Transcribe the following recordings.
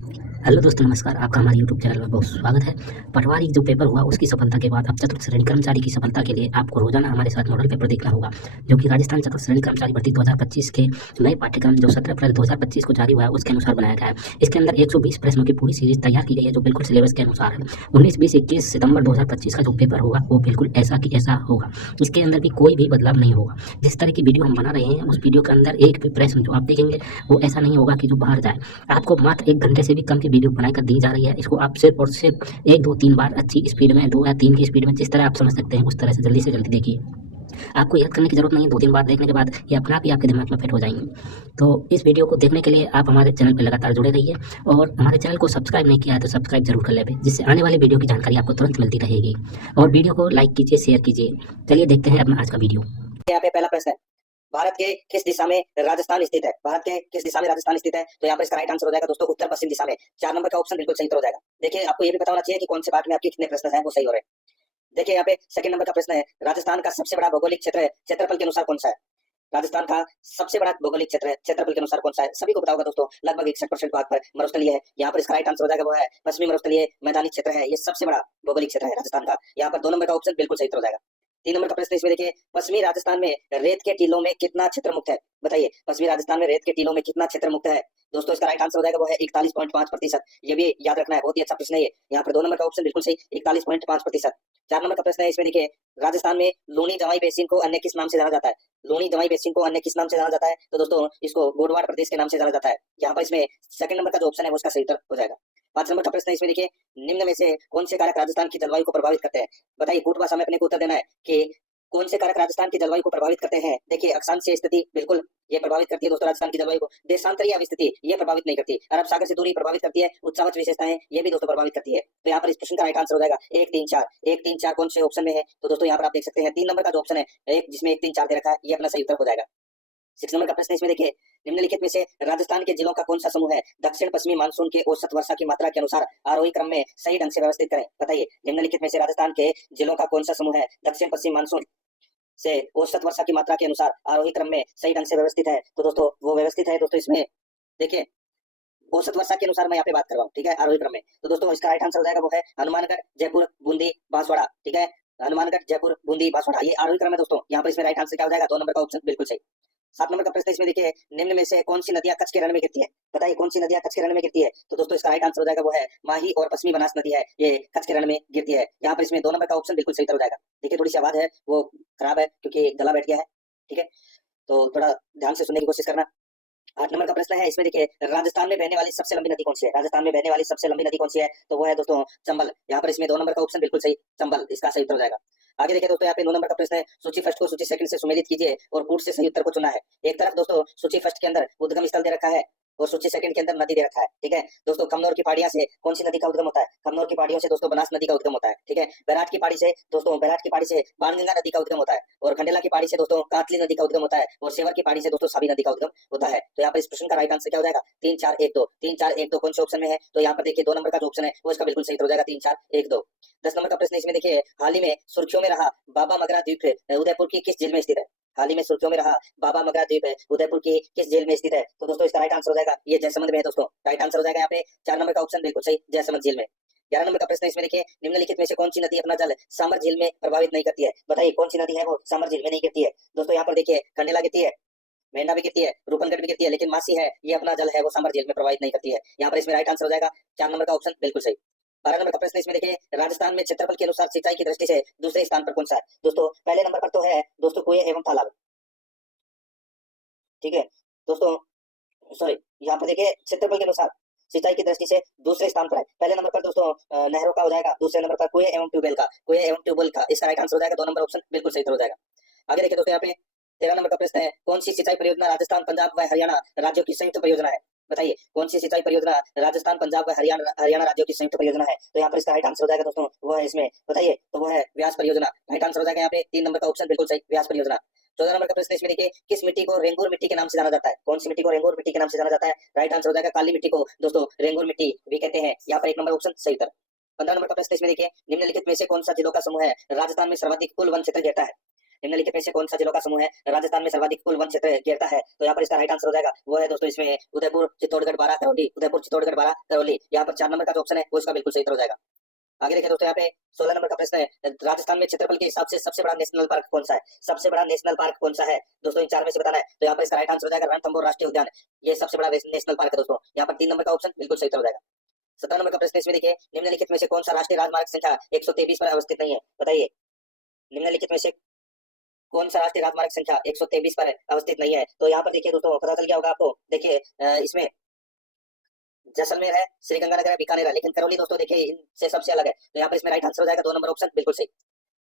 Hello दोस्तों, नमस्कार। आपका हमारे यूट्यूब चैनल में बहुत स्वागत है। पटवारी जो पेपर हुआ उसकी सफलता के बाद अब चतुर्थ श्रेणी कर्मचारी की सफलता के लिए आपको रोजाना हमारे साथ मॉडल पेपर देखना होगा, जो कि राजस्थान चतुर्थ श्रेणी कर्मचारी भर्ती 2025 के नए पाठ्यक्रम जो 17 अप्रैल 2025 को जारी हुआ है उसके अनुसार बनाया गया है। इसके अंदर 120 प्रश्नों की पूरी सीरीज तैयार की गई है जो बिल्कुल सिलेबस के अनुसार है। 19-20-21 सितंबर 2025 का जो पेपर होगा वो बिल्कुल ऐसा कि ऐसा होगा। इसके अंदर भी कोई भी बदलाव नहीं होगा। जिस तरह की वीडियो हम बना रहे हैं उस वीडियो के अंदर एक भी प्रश्न जो आप देखेंगे वो ऐसा नहीं होगा कि जो बाहर जाए। आपको मात्र 1 घंटे से भी कम की वीडियो बनाकर दी जा रही है। इसको आप सिर्फ़ और सिर्फ़ 1, 2, 3 बार अच्छी स्पीड में 2 या 3 की स्पीड में जिस तरह आप समझ सकते हैं उस तरह से जल्दी देखिए। आपको याद करने की ज़रूरत नहीं है, 2-3 बार देखने के बाद ये अपने आप ही आपके दिमाग में फिट हो जाएँगी। तो इस वीडियो को देखने के लिए आप हमारे चैनल पे लगातार जुड़े रहिए और हमारे चैनल को सब्सक्राइब नहीं किया है तो सब्सक्राइब ज़रूर कर लें, जिससे आने वाली वीडियो की जानकारी आपको तुरंत मिलती रहेगी। और वीडियो को लाइक कीजिए, शेयर कीजिए। चलिए देखते हैं अपना आज का वीडियो। यहाँ पे पहला प्रश्न है, भारत के किस दिशा में राजस्थान स्थित है? भारत के किस दिशा में राजस्थान स्थित है? तो यहाँ पर इसका राइट आंसर हो जाएगा दोस्तों उत्तर पश्चिम दिशा में। 4 नंबर का ऑप्शन बिल्कुल सही उत्तर हो जाएगा। देखिए, आपको ये भी पता होना चाहिए कि कौन से पार्ट में आपके कितने प्रश्न हैं वो सही हो रहे हैं। देखिए, यहाँ पे सेकंड नंबर का प्रश्न है, राजस्थान का सबसे बड़ा भौगोलिक क्षेत्र क्षेत्रफल के अनुसार कौन सा है? राजस्थान का सबसे बड़ा भौगोलिक क्षेत्र क्षेत्रफल के अनुसार कौन सा है? सभी को पता होगा दोस्तों, लगभग 61% भाग पर मरुस्थलीय है। यहाँ पर इसका राइट आंसर हो जाएगा वो है पश्चिमी मरुस्थलीय मैदानी क्षेत्र है। ये सबसे बड़ा भौगोलिक क्षेत्र है राजस्थान का। यहाँ पर 2 नंबर का ऑप्शन बिल्कुल सही उत्तर हो जाएगा। 3 नंबर का प्रश्न इसमें देखिए, पश्चिमी राजस्थान में रेत के टीलों में कितना क्षेत्र मुक्त है? बताइए, पश्चिमी राजस्थान में रेत के टीलों में कितना क्षेत्र मुक्त है? दोस्तों, इसका राइट आंसर हो जाएगा वो है 41.5%। ये भी याद रखना है, बहुत ही अच्छा प्रश्न है ये। यहाँ पर 2 नंबर का ऑप्शन बिल्कुल सही, 41.5%। 4 नंबर का प्रश्न है इसमें देखिए, राजस्थान में लूनी जवाई बेसिन को अन्य किस नाम से जाना जाता है? लूनी जवाई बेसिन को अन्य किस नाम से जाना जाता है? तो दोस्तों, इसको गोडवाड़ प्रदेश के नाम से जाना जाता है। यहाँ पर इसमें सेकंड नंबर का जो ऑप्शन है वो इसका सही उत्तर हो जाएगा। 5 नंबर का प्रश्न है इसमें देखिए, निम्न में से कौन से कारक राजस्थान की जलवायु को प्रभावित करते हैं? बताइए, कूट भाषा में अपने को उत्तर देना है कि कौन से कारक राजस्थान की जलवायु को प्रभावित करते हैं? देखिए, अक्षांशीय स्थिति बिल्कुल ये प्रभावित करती है दोस्तों राजस्थान की जलवायु को। देशांतरीय अवस्थिति ये प्रभावित नहीं करती। अरब सागर से दूरी प्रभावित करती है। उच्चावच विशेषताएं ये भी दोस्तों प्रभावित करती है। तो यहाँ पर इस प्रश्न का राइट आंसर हो जाएगा 1, 3, 4। 1, 3, 4 कौन से ऑप्शन में है? तो दोस्तों यहाँ पर आप देख सकते हैं 3 नंबर का जो ऑप्शन है, एक जिसमें 1, 3, 4 दे रखा है, ये अपना सही उत्तर हो जाएगा। 6 नंबर का प्रश्न इसमें देखिए, निम्नलिखित में से राजस्थान के जिलों का कौन सा समूह है दक्षिण पश्चिमी मानसून के औसत वर्षा की मात्रा के अनुसार आरोही क्रम में सही ढंग से व्यवस्थित करें? बताइए, निम्नलिखित में से राजस्थान के जिलों का कौन सा समूह है दक्षिण पश्चिम मानसून से औसत वर्षा की मात्रा के अनुसार आरोही क्रम में सही ढंग से व्यवस्थित है? तो दोस्तों वो व्यवस्थित है दोस्तों इसमें देखिए, औसत वर्षा के अनुसार मैं यहाँ पे बात कर रहा हूँ, ठीक है, आरोही क्रम में। तो दोस्तों इसका राइट आंसर हो जाएगा वो है हनुमानगढ़, जयपुर, बूंदी, बांसवाड़ा, ठीक है। हनुमानगढ़, जयपुर, बूंदी, बांसवाड़ा, ये आरोही क्रम है दोस्तों। यहाँ पर इसमें राइट आंसर क्या हो जाएगा? 2 नंबर का ऑप्शन बिल्कुल सही। 7 नंबर का प्रश्न इसमें देखिए, निम्न में से कौन सी नदियां कच्छ के रण में गिरती है? बताइए, कौन सी नदियां कच्छ के रण में गिरती है? तो दोस्तों इसका राइट आंसर हो जाएगा वो है माही और पश्चिमी बनास नदी है, ये कच्छ के रण में गिरती है। यहाँ पर इसमें 2 नंबर का ऑप्शन बिल्कुल सही हो जाएगा। देखिए, थोड़ी सी आवाज है वो खराब है क्योंकि गला बैठ गया है, ठीक है, तो थोड़ा ध्यान से सुनने की कोशिश करना। 8 नंबर का प्रश्न है इसमें देखिए, राजस्थान में बहने वाली सबसे लंबी नदी कौन सी है? राजस्थान में बहने वाली सबसे लंबी नदी कौन सी है? तो वो है दोस्तों चंबल। यहाँ पर इसमें 2 नंबर का ऑप्शन बिल्कुल सही, चंबल, इसका सही उत्तर हो जाएगा। आगे देखिए दोस्तों, यहाँ पे 9 नंबर का प्रश्न है, सूची फर्स्ट को सूची सेकंड से सुमेलित कीजिए और कूट से सही उत्तर को चुना है। एक तरफ दोस्तों सूची फर्स्ट के अंदर उद्गम स्थल दे रखा है और सूची सेकंड के अंदर नदी दे रखा है, ठीक है। दोस्तों, कमनौर की पहाड़ियां से कौन सी नदी का उद्गम होता है? कमनौर की पहाड़ियों से दोस्तों बनास नदी का उद्गम होता है, ठीक है। बैराट की पहाड़ी से दोस्तों, बैराट की पहाड़ी से बाणगंगा नदी का उद्गम होता है और खंडेला की पहाड़ी से दोस्तों कातली नदी का उद्गम होता है और सेवर की पहाड़ी से दोस्तों साबी नदी का उद्गम होता है। तो यहाँ पर इस प्रश्न का राइट आंसर क्या हो जाएगा? 3, 4, 1, 2। 3, 4, 1, 2 कौन से ऑप्शन में है? तो यहाँ पर देखिए 2 नंबर का जो ऑप्शन है वो इसका बिल्कुल सही हो जाएगा, 3, 4, 1, 2। 10 नंबर का प्रश्न इसमें देखिए, हाल ही में सुर्खियों में रहा बाबा मगरा द्वीप उदयपुर की किस जेल में स्थित है? हाल ही में सुर्खियों में रहा बाबा मगरा द्वीप है उदयपुर की किस जेल में स्थित है? तो दोस्तों इसका राइट आंसर हो जाएगा, ये जयसमंद में है दोस्तों। राइट आंसर हो जाएगा यहाँ पे 4 नंबर का ऑप्शन बिल्कुल सही, जयसमंद जेल में। 11 नंबर का प्रश्न इसमें देखिए, निम्नलिखित में से कौन सी नदी अपना जल सामर झील में प्रभावित नहीं करती है? बताइए, कौन सी नदी है वो सामर झील में नहीं गिरती है? दोस्तों यहाँ पर देखिए, खंडेला गिरती है, मेंढा भी गिरती है, रूपनगढ़ भी गिरती है, लेकिन मासी है ये अपना जल है वो सामर झील में प्रभावित नहीं करती है। यहाँ पर इसमें राइट आंसर हो जाएगा 4 नंबर का ऑप्शन बिल्कुल सही। 12 नंबर का प्रश्न इसमें देखिए, राजस्थान में क्षेत्रफल के अनुसार सिंचाई की दृष्टि से दूसरे स्थान पर कौन सा है? दोस्तों पहले नंबर पर तो है दोस्तों कुएं एवं तालाब, ठीक है दोस्तों, सॉरी, यहाँ पर देखिए क्षेत्रफल के अनुसार सिंचाई की दृष्टि से दूसरे स्थान पर है। पहले नंबर पर दोस्तों नहरों का हो जाएगा, दूसरे नंबर पर कुएं एवं ट्यूबवेल का, कुएं एवं ट्यूबवेल का, इसका राइट आंसर हो जाएगा 2 नंबर ऑप्शन बिल्कुल सही हो जाएगा। आगे देखिए दोस्तों, यहाँ पे 13 नंबर का प्रश्न है, कौन सी सिंचाई परियोजना राजस्थान, पंजाब व हरियाणा राज्यों की संयुक्त परियोजना है? बताइए, कौन सी सिंचाई परियोजना राजस्थान, पंजाब व हरियाणा राज्यों की संयुक्त परियोजना है? तो यहाँ पर इसका राइट आंसर हो जाएगा दोस्तों वो है इसमें, बताइए, तो वो है व्यास परियोजना। राइट आंसर हो जाएगा यहाँ पे 3 नंबर का ऑप्शन बिल्कुल सही, व्यास परियोजना। 14 नंबर का प्रश्न इसमें देखिए, किस मिट्टी को रेंगूर मिट्टी के नाम से जाना जाता है? कौन सी मिट्टी को रेंगूर मिट्टी के नाम से जाना जाता है? राइट आंसर हो जाएगा काली मिट्टी को दोस्तों रेंगूर मिट्टी भी कहते हैं। यहाँ पर 1 नंबर ऑप्शन सही उत्तर। 15 नंबर का प्रश्न इसमें देखिए, निम्नलिखित में से कौन सा जिलों का समूह है राजस्थान में सर्वाधिक कुल वन क्षेत्र घेरता है? निम्नलिखित में से कौन सा जिलों का समूह है राजस्थान में सर्वाधिक कुल वन क्षेत्र घेरता है? तो यहाँ पर इसका राइट आंसर हो जाएगा वो है दोस्तों इसमें उदयपुर, चित्तौड़गढ़, बारां, करौली। उदयपुर, चित्तौड़गढ़, बारां, करौली। यहाँ पर 4 नंबर का जो ऑप्शन है वो इसका बिल्कुल सही उत्तर हो जाएगा। आगे देखिए दोस्तों, यहाँ पे 16 नंबर का प्रश्न है, राजस्थान में क्षेत्रफल के हिसाब से सबसे बड़ा नेशनल पार्क कौन सा है? सबसे बड़ा नेशनल पार्क कौन सा है दोस्तों? इन 4 में से बताना है। तो यहाँ पर इसका राइट आंसर हो जाएगा रणथंभौर राष्ट्रीय उद्यान। ये सबसे बड़ा नेशनल पार्क है दोस्तों। यहाँ पर 3 नंबर का ऑप्शन बिल्कुल सही उत्तर हो जाएगा। 17 नंबर का प्रश्न इसमें देखिए, निम्नलिखित में से कौन सा राष्ट्रीय राजमार्ग संख्या 123 पर अवस्थित नहीं है? बताइए, निम्नलिखित में से कौन सा राष्ट्रीय राजमार्ग संख्या 123 पर अवस्थित नहीं है? तो यहाँ पर देखिए दोस्तों, पता चल गया होगा आपको। देखिए इसमें जैसलमेर है, श्रीगंगानगर है, बीकानेर है, लेकिन करौली दोस्तों देखिए इनसे सबसे अलग है। तो यहाँ पर इसमें राइट आंसर हो जाएगा 2 नंबर ऑप्शन बिल्कुल सही।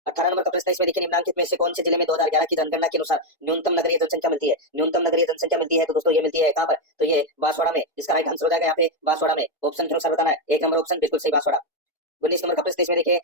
18 नंबर का प्रश्न है इसमें देखिए, निम्नलिखित में से कौन से जिले में 2011 की जनगणना के अनुसार न्यूनतम नगरीय जनसंख्या मिलती है? न्यूनतम नगरीय जनसंख्या मिलती है तो दोस्तों ये मिलती है कहाँ पर? तो ये बांसवाड़ा में। इसका राइट आंसर हो जाएगा यहाँ पे बांसवाड़ा में। ऑप्शन के अनुसार बताना है। 1 नंबर ऑप्शन बिल्कुल सही बांसवाड़ा। 19 नंबर का प्रश्न इसमें देखिए,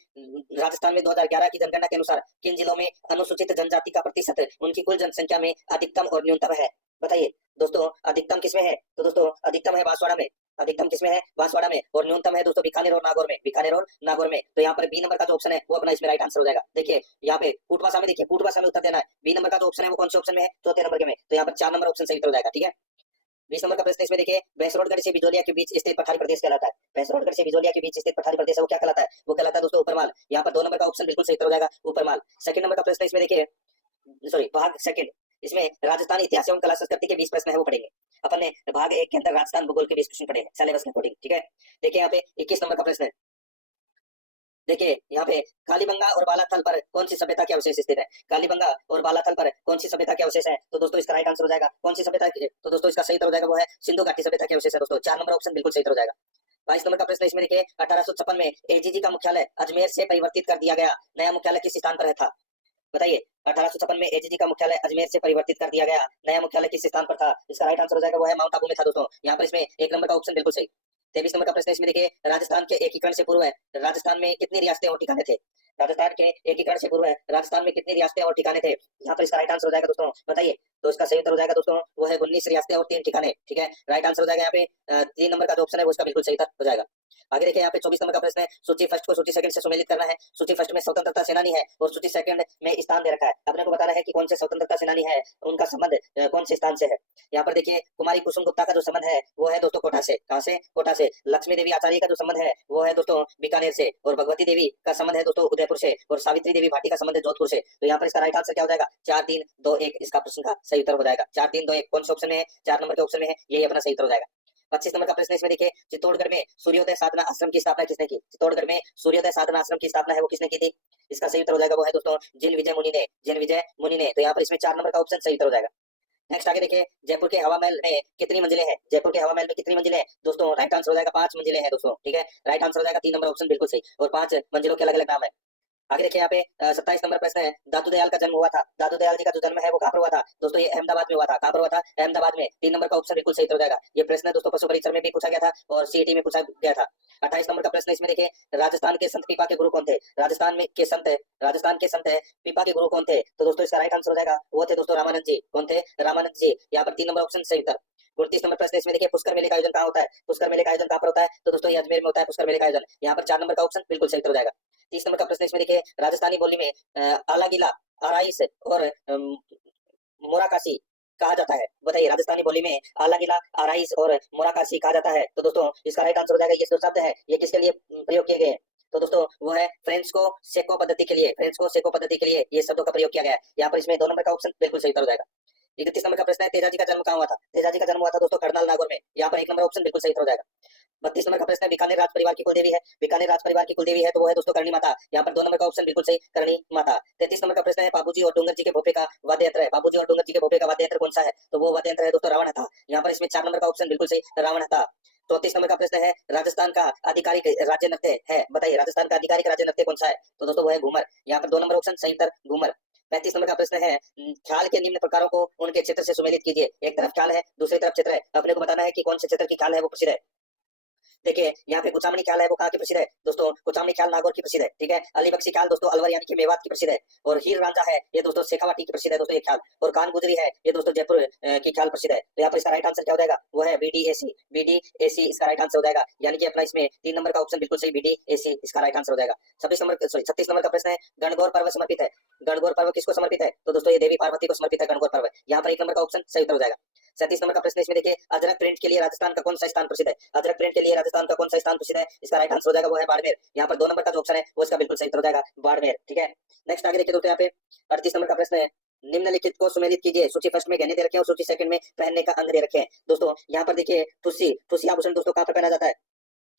राजस्थान में 2011 की जनगणना के अनुसार किन जिलों में अनुसूचित जनजाति का प्रतिशत उनकी कुल जनसंख्या में अधिकतम और न्यूनतम है? बताइए दोस्तों, अधिकतम किसमें है? तो दोस्तों अधिकतम है बांसवाड़ा में। अधिकतम किसमें है? बांसवाड़ा में। और न्यूनतम है दोस्तों बीकानेर और नागौर में। बीकानेर और नागौर में। तो यहाँ पर बी नंबर का जो ऑप्शन है वो अपना इसमें राइट आंसर हो जाएगा। देखिए यहाँ पे कूटभाषा में, देखिए कूटभाषा में उत्तर देना है। बी नंबर का जो ऑप्शन है वो कौन से ऑप्शन में है? चौथे नंबर के में। तो यहाँ पर 4 नंबर ऑप्शन सही उत्तर हो जाएगा। ठीक है। 20 नंबर का प्रश्न इसमें देखिए, भैंसरोडगढ़ से बिजोलिया के बीच स्थित पठारी प्रदेश कहलाता है? भैंसरोडगढ़ से बिजोलिया के बीच स्थित पठारी प्रदेश है वो क्या कहलाता है? वो कहलाता है दोस्तों ऊपरमाल। यहाँ पर 2 नंबर का ऑप्शन बिल्कुल सही उत्तर हो जाएगा, ऊपरमाल। सेकंड नंबर का प्रश्न इसमें देखिए, सॉरी भाग सेकंड, इसमें राजस्थान इतिहास एवं कला संस्कृति के 20 प्रश्न है वो पढ़ेंगे अपन ने। भाग 1 के अंदर राजस्थान भूगोल के 20 क्वेश्चन पढ़ेंगे सिलेबस के अकॉर्डिंग। ठीक है। देखिए यहाँ पे 21 नंबर का प्रश्न है। देखिए यहाँ पे कालीबंगा और बालाथल पर कौन सी सभ्यता के अवशेष स्थित है? कालीबंगा और बालाथल पर कौन सी सभ्यता के अवशेष है? तो दोस्तों इसका राइट आंसर हो जाएगा कौन सी सभ्यता के? तो दोस्तों इसका सही उत्तर हो जाएगा वो है सिंधु घाटी सभ्यता के अवशेष है दोस्तों। 4 नंबर ऑप्शन बिल्कुल सही उत्तर हो जाएगा। 22 नंबर का प्रश्न इसमें देखिए, 1856 में एजीजी का मुख्यालय अजमेर से परिवर्तित कर दिया गया, नया मुख्यालय किस स्थान पर था? बताइए, 1856 में एजीजी का मुख्यालय अजमेर से परिवर्तित कर दिया गया, नया मुख्यालय किस स्थान पर था? इसका राइट आंसर हो जाएगा वो है माउंट आबू में था दोस्तों। यहाँ पर इसमें 1 नंबर का ऑप्शन बिल्कुल सही। 23 नंबर का प्रश्न इसमें देखिए, राजस्थान के एकीकरण से पूर्व राजस्थान में कितनी रियासतें और ठिकाने थे? राजस्थान के एकीकरण से पूर्व राजस्थान में कितनी रियासतें और ठिकाने थे? यहाँ पर इसका राइट आंसर हो जाएगा दोस्तों, बताइए। तो इसका सही उत्तर हो जाएगा दोस्तों वो है 19 रियासतें और 3 ठिकाने। ठीक है। राइट आंसर हो जाएगा यहाँ पे 3 नंबर का जो ऑप्शन है वो इसका बिल्कुल सही उत्तर हो जाएगा। आगे देखिए यहाँ पे 24 नंबर का प्रश्न है, सूची फर्स्ट को सूची सेकंड से सुमेलित करना है। सूची फर्स्ट में स्वतंत्रता सेनानी है और सूची सेकंड में स्थान दे रखा है। अपने को बताना है कि कौन से स्वतंत्रता सेनानी है, उनका संबंध कौन से स्थान से है। यहाँ पर देखिए, कुमारी कुसुम गुप्ता का जो संबंध है वो है दोस्तों कोटा से। कहाँ से? कोटा से। लक्ष्मी देवी आचार्य का जो संबंध है वो है दोस्तों बीकानेर से। और भगवती देवी का संबंध है दोस्तों उदयपुर से। और सावित्री देवी भाटी का संबंध है जोधपुर से। तो यहाँ पर इसका राइट आंसर क्या हो जाएगा? 4 3 2 1 इसका प्रश्न का सही उत्तर हो जाएगा। 4 3 2 1 कौन से ऑप्शन में है? 4 नंबर के ऑप्शन में है, यही अपना सही उत्तर हो जाएगा। 25 नंबर का प्रश्न इसमें देखिए, चित्तौड़गढ़ में सूर्योदय साधना आश्रम की स्थापना किसने की? चित्तौड़गढ़ में सूर्योदय साधना आश्रम की स्थापना है वो किसने की थी? इसका सही उत्तर हो जाएगा वो है दोस्तों जिन विजय मुनि ने। जिन विजय मुनि ने। तो यहाँ पर इसमें 4 नंबर का ऑप्शन सही उत्तर हो जाएगा। नेक्स्ट आगे देखिए, जयपुर के हवा महल में कितनी मंजिलें हैं? जयपुर के हवा महल में कितनी मंजिलें हैं दोस्तों? राइट आंसर हो जाएगा 5 मंजिलें हैं दोस्तों। ठीक है। राइट आंसर हो जाएगा 3 नंबर ऑप्शन बिल्कुल सही। और 5 मंजिलों के अलग अलग नाम है। आगे देखिए यहाँ पे 27 नंबर प्रश्न है, दादू दयाल का जन्म हुआ था। दादू दयाल जी का जो जन्म है वो कहाँ पर हुआ था दोस्तों? ये अहमदाबाद में हुआ था। कहाँ पर हुआ था? अहमदाबाद में। 3 नंबर का ऑप्शन बिल्कुल सही हो जाएगा। ये प्रश्न दोस्तों पशु परीक्षण में भी पूछा गया था और सीईटी में पूछा गया था। 28 नंबर का प्रश्न इसमें देखिए, राजस्थान के संत पीपा के गुरु कौन थे? राजस्थान के संत पीपा के गुरु कौन थे? तो दोस्तों इसका राइट आंसर हो जाएगा वो थे दोस्तों रामानंद जी। कौन थे? रामानंद जी। यहाँ पर 3 नंबर ऑप्शन सही उत्तर। 29 नंबर प्रश्न इसमें देखिए, पुष्कर मेले का आयोजन कहाँ होता है? पुष्कर मेले का आयोजन कहाँ पर होता है? तो दोस्तों ये अजमेर में होता है पुष्कर मेले का आयोजन। यहाँ पर 4 नंबर का ऑप्शन बिल्कुल सही उत्तर हो जाएगा। 30 नंबर का प्रश्न इसमें देखिए, राजस्थानी बोली में आला गिला, आराइस और मोराकासी कहा जाता है। बताइए, राजस्थानी बोली में आला गिला, आराइस और मोराकासी कहा जाता है। तो दोस्तों इसका राइट आंसर हो जाएगा, ये जो शब्द है ये किसके लिए प्रयोग किए गए हैं? तो दोस्तों वो है फ्रेंच सेको पद्धति के लिए। फ्रेंच को सेको पद्धति के लिए ये शब्दों का प्रयोग किया गया है। यहाँ पर इसमें 2 नंबर का ऑप्शन बिल्कुल सही उत्तर हो जाएगा। 31 नंबर का प्रश्न है, तेजाजी का जन्म कहाँ हुआ था? तेजाजी का जन्म हुआ था दोस्तों करनाल नागौर में। यहाँ पर 1 नंबर ऑप्शन बिल्कुल सही उत्तर हो जाएगा। 32 नंबर का प्रश्न है, बीकानेर राज परिवार की कुलदेवी है। बीकानेर राज परिवार की कुलदेवी है तो वो है दोस्तों करणी माता। यहाँ पर 2 नंबर का ऑप्शन बिल्कुल सही, करणी माता। 33 नंबर का प्रश्न है, बाबूजी और डूंगर जी के भोपे का वाद्य यंत्र है। बाबूजी और डूंगर जी के भोपे का वाद्य यंत्र कौन सा है? तो वो वाद्य यंत्र है दोस्तों रावण हथा। यहाँ पर इसमें 4 नंबर का ऑप्शन बिल्कुल सही, रावण हथा। 34 नंबर का प्रश्न है, राजस्थान का आधिकारिक राज्य नृत्य है। बताइए, राजस्थान का आधिकारिक राज्य नृत्य कौन सा है? तो दोस्तों वो है घूमर। यहाँ पर 2 नंबर ऑप्शन सही उत्तर, घूमर। 35 नंबर का प्रश्न है, ख्याल के निम्न प्रकारों को उनके चित्र से सुमेलित कीजिए। एक तरफ ख्याल है, दूसरी तरफ चित्र है। अपने को बताना है कि कौन से चित्र की ख्याल है वो प्रसिद्ध है। देखिए यहाँ पे कुचामनी ख्याल है वो कहाँ की प्रसिद्ध है दोस्तों, कुचामनी ख्याल नागौर की प्रसिद्ध है, ठीक है। अलीबख्शी ख्याल दोस्तों अलवर यानी कि मेवात की प्रसिद्ध है। और हीर रांझा है ये दोस्तों शेखावाटी की प्रसिद्ध है दोस्तों ये ख्याल। और कान गुजरी है ये दोस्तों जयपुर की ख्याल प्रसिद्ध है। तो यहाँ पर इसका राइट आंसर क्या हो जाएगा, वो है BDAC, BDAC इसका राइट आंसर हो जाएगा। यानी कि अपना इसमें 3 नंबर का ऑप्शन बिल्कुल सही, BDAC इसका राइट आंसर हो जाएगा। 36 नंबर का प्रश्न है, गणगौर पर्व समर्पित है। गणगौर पर्व किसको समर्पित है, तो दोस्तों ये देवी पार्वती को समर्पित है गणगौर पर्व। यहाँ पर 1 नंबर का ऑप्शन सही उत्तर हो जाएगा। 37 नंबर का प्रश्न इसमें देखिए, अजरक प्रिंट के लिए राजस्थान का कौन सा स्थान प्रसिद्ध है। अजरक प्रिंट के लिए राजस्थान का कौन सा स्थान प्रसिद्ध है, इसका राइट आंसर हो जाएगा वो है बाड़मेर। यहाँ पर 2 नंबर का जो ऑप्शन है वो इसका बिल्कुल सही उत्तर हो जाएगा, बाड़मेर, ठीक है। नेक्स्ट आगे देखिए दोस्तों, यहाँ पे 38 नंबर का प्रश्न है, निम्नलिखित को सुमेलित कीजिए। सूची फर्स्ट में गहने दे रखे हैं और सूची सेकंड में पहनने का अंग दे रखे हैं। दोस्तों यहाँ पर देखिए ठुसी आभूषण दोस्तों कहाँ पर पहना जाता है,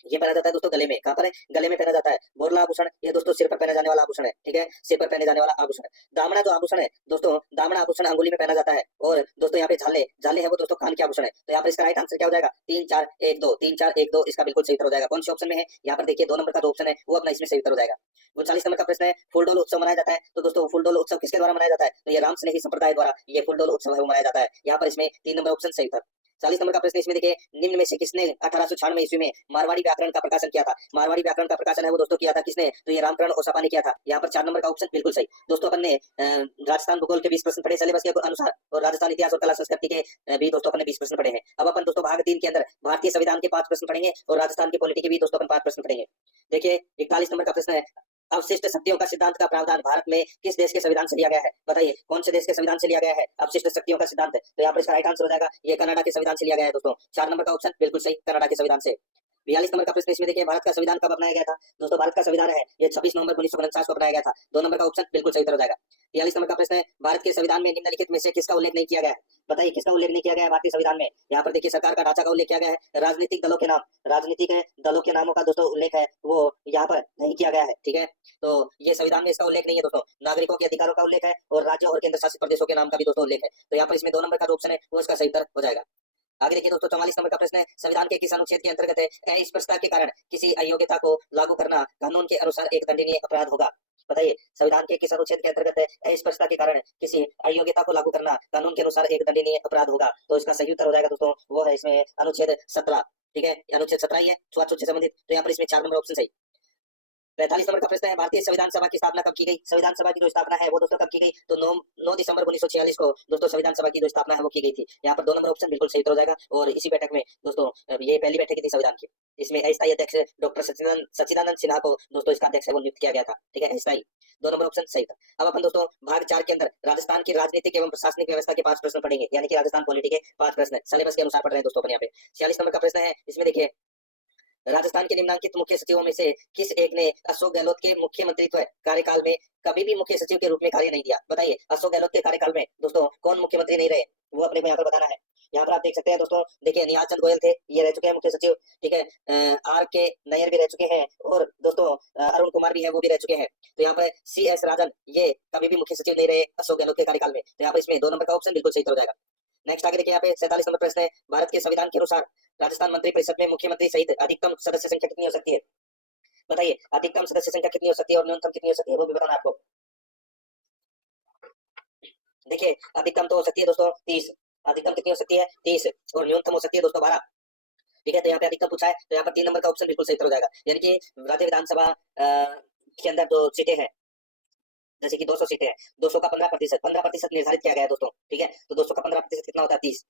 ये पहना जाता है दोस्तों गले में। कहां पर है, गले में पहना जाता है। बोरला आभूषण ये दोस्तों सिर पर पहने जाने वाला आभूषण है, ठीक है, सिर पर पहने जाने वाला आभूषण है। दामना जो आभूषण है दोस्तों, दामना आभूषण अंगुली में पहना जाता है। और दोस्तों यहाँ पे झाले झाले है वो दोस्तों कान के आभूषण है। तो यहाँ पर इसका राइट आंसर क्या हो जाएगा, 3 4 1 2, 3 4 1 2 इसका बिल्कुल सही उत्तर हो जाएगा। कौन से ऑप्शन में है, यहाँ पर देखिए 2 नंबर का जो ऑप्शन है वो अपना इसमें सही उत्तर हो जाएगा। 39 नंबर का प्रश्न है, फूलडोल उत्सव मनाया जाता है। तो दोस्तों फूलडोल उत्सव किसके द्वारा मनाया जाता है, तो ये राम स्नेही संप्रदाय द्वारा ये फूलडोल उत्सव है वो मनाया जाता है। यहाँ पर इसमें 3 नंबर ऑप्शन सही उत्तर। 40 नंबर का प्रश्न इसमें देखिए, निम्न में से किसने 1896 ईस्वी में मारवाड़ी व्याकरण का प्रकाशन किया था। मारवाड़ी व्याकरण का प्रकाशन है वो दोस्तों किया था किसने, तो ये रामकरण ओसापा ने किया था। यहाँ पर 4 नंबर का ऑप्शन बिल्कुल सही। दोस्तों अपन ने राजस्थान भूगोल के 20 प्रश्न पढ़े सिलेबस के अनुसार, और राजस्थान इतिहास और कला संस्कृति के भी दोस्तों अपन ने 20 प्रश्न पढ़े हैं। अब अपन दोस्तों भाग 3 के अंदर भारतीय संविधान के 5 प्रश्न पढ़ेंगे और राजस्थान की पॉलिटी के भी दोस्तों अपन 5 प्रश्न पढ़ेंगे। देखिए 41 नंबर का प्रश्न है, अवशिष्ट शक्तियों का सिद्धांत का प्रावधान भारत में किस देश के संविधान से लिया गया है। बताइए कौन से देश के संविधान से लिया गया है अवशिष्ट शक्तियों का सिद्धांत है, तो यहाँ पर इसका राइट आंसर हो जाएगा ये कनाडा के संविधान से लिया गया है दोस्तों। 4 नंबर का ऑप्शन बिल्कुल सही, कनाडा के संविधान से। 42 नंबर का प्रश्न इसमें देखिए, भारत का संविधान कब अपनाया गया था। दोस्तों भारत का संविधान है ये 26 नवंबर 1949 को अपनाया गया था। 2 नंबर का ऑप्शन बिल्कुल सही उत्तर हो जाएगा। 43 नंबर का प्रश्न है, भारत के संविधान में निम्नलिखित में से किसका उल्लेख नहीं किया गया है। बताइए किसका उल्लेख नहीं किया गया है भारतीय संविधान में। यहाँ पर देखिए सरकार का ढांचा का उल्लेख किया गया है, राजनीतिक दलों के नाम, राजनीतिक दलों के नामों का दोस्तों उल्लेख है वो यहाँ पर नहीं किया गया है, ठीक है। तो ये संविधान में इसका उल्लेख नहीं है दोस्तों। नागरिकों के अधिकारों का उल्लेख है और राज्यों और केंद्र शासित प्रदेशों के नाम का भी दोस्तों उल्लेख है। तो यहाँ पर इसमें 2 नंबर का जो ऑप्शन है वो इसका सही उत्तर हो जाएगा। आगे देखिए दोस्तों 44 नंबर का प्रश्न है, संविधान के किस अनुच्छेद के अंतर्गत है अस्पष्टता के कारण किसी अयोग्यता को लागू करना कानून के अनुसार एक दंडनीय अपराध होगा। बताइए संविधान के किस अनुच्छेद के अंतर्गत है अस्पष्टता के कारण किसी अयोग्यता को लागू करना कानून के अनुसार एक दंडनीय अपराध होगा। तो इसका सही उत्तर हो जाएगा दोस्तों वो है इसमें अनुच्छेद 17, ठीक है, अनुच्छेद 17 ही है छुआछूत से संबंधित। तो यहाँ पर इसमें 4 नंबर ऑप्शन सही। 45 नंबर का प्रश्न है, भारतीय संविधान सभा की स्थापना कब की गई। संविधान सभा की जो स्थापना है वो दोस्तों कब की गई, तो 9 दिसंबर 1946 को दोस्तों संविधान सभा की जो स्थापना है वो की गई थी। यहाँ पर 2 नंबर ऑप्शन बिल्कुल सही उत्तर हो जाएगा। और इसी बैठक में दोस्तों ये पहली बैठक थी संविधान की, इसमें अस्थायी अध्यक्ष डॉक्टर सच्चिदानंद सिन्हा को दोस्तों इसका अध्यक्ष है वो नियुक्त किया गया था, ठीक है, अस्थायी। 2 नंबर ऑप्शन सही था। अब अपन दोस्तों भाग 4 के अंदर राजस्थान की राजनीतिक एवं प्रशासनिक व्यवस्था के 5 प्रश्न पढ़ेंगे, यानी कि राजस्थान पॉलिटी के 5 प्रश्न सिलेबस के अनुसार पढ़ रहे हैं दोस्तों अपन यहाँ पे। 46 नंबर का प्रश्न है, इसमें देखिए राजस्थान के निम्नलिखित मुख्य सचिवों में से किस एक ने अशोक गहलोत के मुख्यमंत्रित्व कार्यकाल में कभी भी मुख्य सचिव के रूप में कार्य नहीं दिया। बताइए अशोक गहलोत के कार्यकाल में दोस्तों कौन मुख्यमंत्री नहीं रहे, वो अपने को यहाँ पर बताना है। यहाँ पर आप देख सकते हैं दोस्तों, देखिए निहाल चंद गोयल थे, ये रह चुके हैं मुख्य सचिव, ठीक है। RK नैयर भी रह चुके हैं और दोस्तों अरुण कुमार भी है वो भी रह चुके हैं। तो यहाँ पर CS राजन ये कभी भी मुख्य सचिव नहीं रहे अशोक गहलोत के कार्यकाल में। तो यहाँ पर इसमें 2 नंबर का ऑप्शन बिल्कुल सही हो जाएगा। नेक्स्ट आगे देखिए यहाँ पे 47 नंबर प्रश्न है, भारत के संविधान के अनुसार राजस्थान मंत्री परिषद में मुख्यमंत्री सहित अधिकतम सदस्य संख्या कितनी हो सकती है। बताइए अधिकतम सदस्य संख्या कितनी हो सकती है और न्यूनतम कितनी हो सकती है वो भी बताना आपको। देखिए अधिकतम तो हो सकती है दोस्तों 30, अधिकतम कितनी हो सकती है 30 और न्यूनतम हो सकती है दोस्तों 12, ठीक है। तो यहाँ पे अधिकतम पूछा है तो यहाँ पर 3 नंबर का ऑप्शन बिल्कुल सही हो जाएगा। यानी कि राज्य विधानसभा के अंदर जो सीटें हैं जैसे कि 200 सीटें हैं, 200 का 15% निर्धारित किया गया है दोस्तों, ठीक है। तो 200 का 15% कितना होता है 30।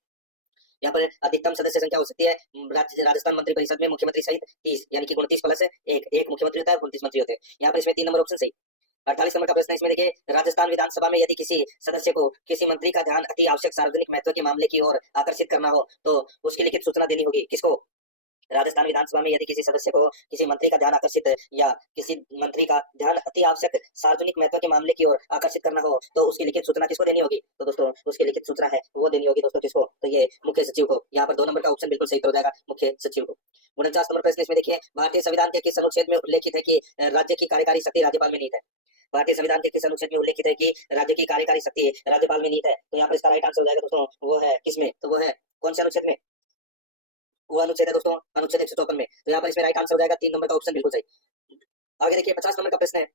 यहाँ पर अधिकतम सदस्य संख्या हो सकती है राजस्थान मंत्री परिषद में मुख्यमंत्री सहित 30, यानी कि 29 प्लस एक मुख्यमंत्री होता है, 29 मंत्री होते हैं। यहाँ पर इसमें 3 नंबर ऑप्शन सही। 48 नंबर का प्रश्न है, इसमें देखिए राजस्थान विधानसभा में यदि किसी सदस्य को किसी मंत्री का ध्यान अति आवश्यक सार्वजनिक महत्व के मामले की ओर आकर्षित करना हो तो उसकी लिखित सूचना देनी होगी किसको। राजस्थान विधानसभा में यदि किसी सदस्य को किसी मंत्री का ध्यान आकर्षित या किसी मंत्री का ध्यान अति आवश्यक सार्वजनिक महत्व के मामले की ओर आकर्षित करना हो तो उसकी लिखित सूचना किसको देनी होगी, तो दोस्तों उसकी लिखित सूचना है वो देनी होगी दोस्तों किसको, तो ये मुख्य सचिव को। यहाँ पर 2 नंबर का ऑप्शन बिल्कुल सही हो जाएगा, मुख्य सचिव को। 49 नंबर प्रश्न इसमें देखिए, भारतीय संविधान के किस अनुच्छेद में उल्लेखित है कि राज्य की कार्यकारी शक्ति राज्यपाल में निहित है। भारतीय संविधान के किस अनुच्छेद में उल्लेखित है कि राज्य की कार्यकारी शक्ति राज्यपाल में निहित है। तो यहाँ पर इसका राइट आंसर हो जाएगा दोस्तों वो है किसमें, तो वो है कौन से अनुच्छेद में, वो अनुच्छेद है दोस्तों अनुच्छेद 154 में। तो यहाँ पर इसमें राइट आंसर हो जाएगा 3 नंबर का ऑप्शन बिल्कुल सही। आगे देखिए 50 नंबर का प्रश्न है,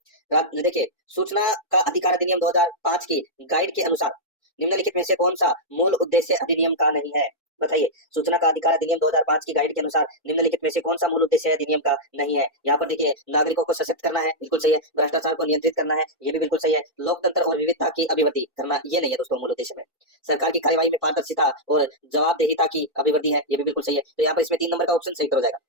देखिए सूचना का अधिकार अधिनियम 2005 की गाइड के अनुसार निम्नलिखित में से कौन सा मूल उद्देश्य अधिनियम का नहीं है। बताइए, सूचना का अधिकार अधिनियम 2005 की गाइड के अनुसार निम्नलिखित में से कौन सा मूल उद्देश्य अधिनियम का नहीं है? यहाँ पर देखिए, नागरिकों को सशक्त करना है, बिल्कुल सही है। भ्रष्टाचार को नियंत्रित करना है, ये भी बिल्कुल सही है। लोकतंत्र और विविधता की अभिवृद्धि करना, ये नहीं है दोस्तों मूल उद्देश्य में। सरकार की कार्यवाही में पारदर्शिता और जवाबदेहिता की अभिवृद्धि है, ये भी बिल्कुल सही है। तो यहाँ पर इसमें 3 नंबर का ऑप्शन सही हो जाएगा।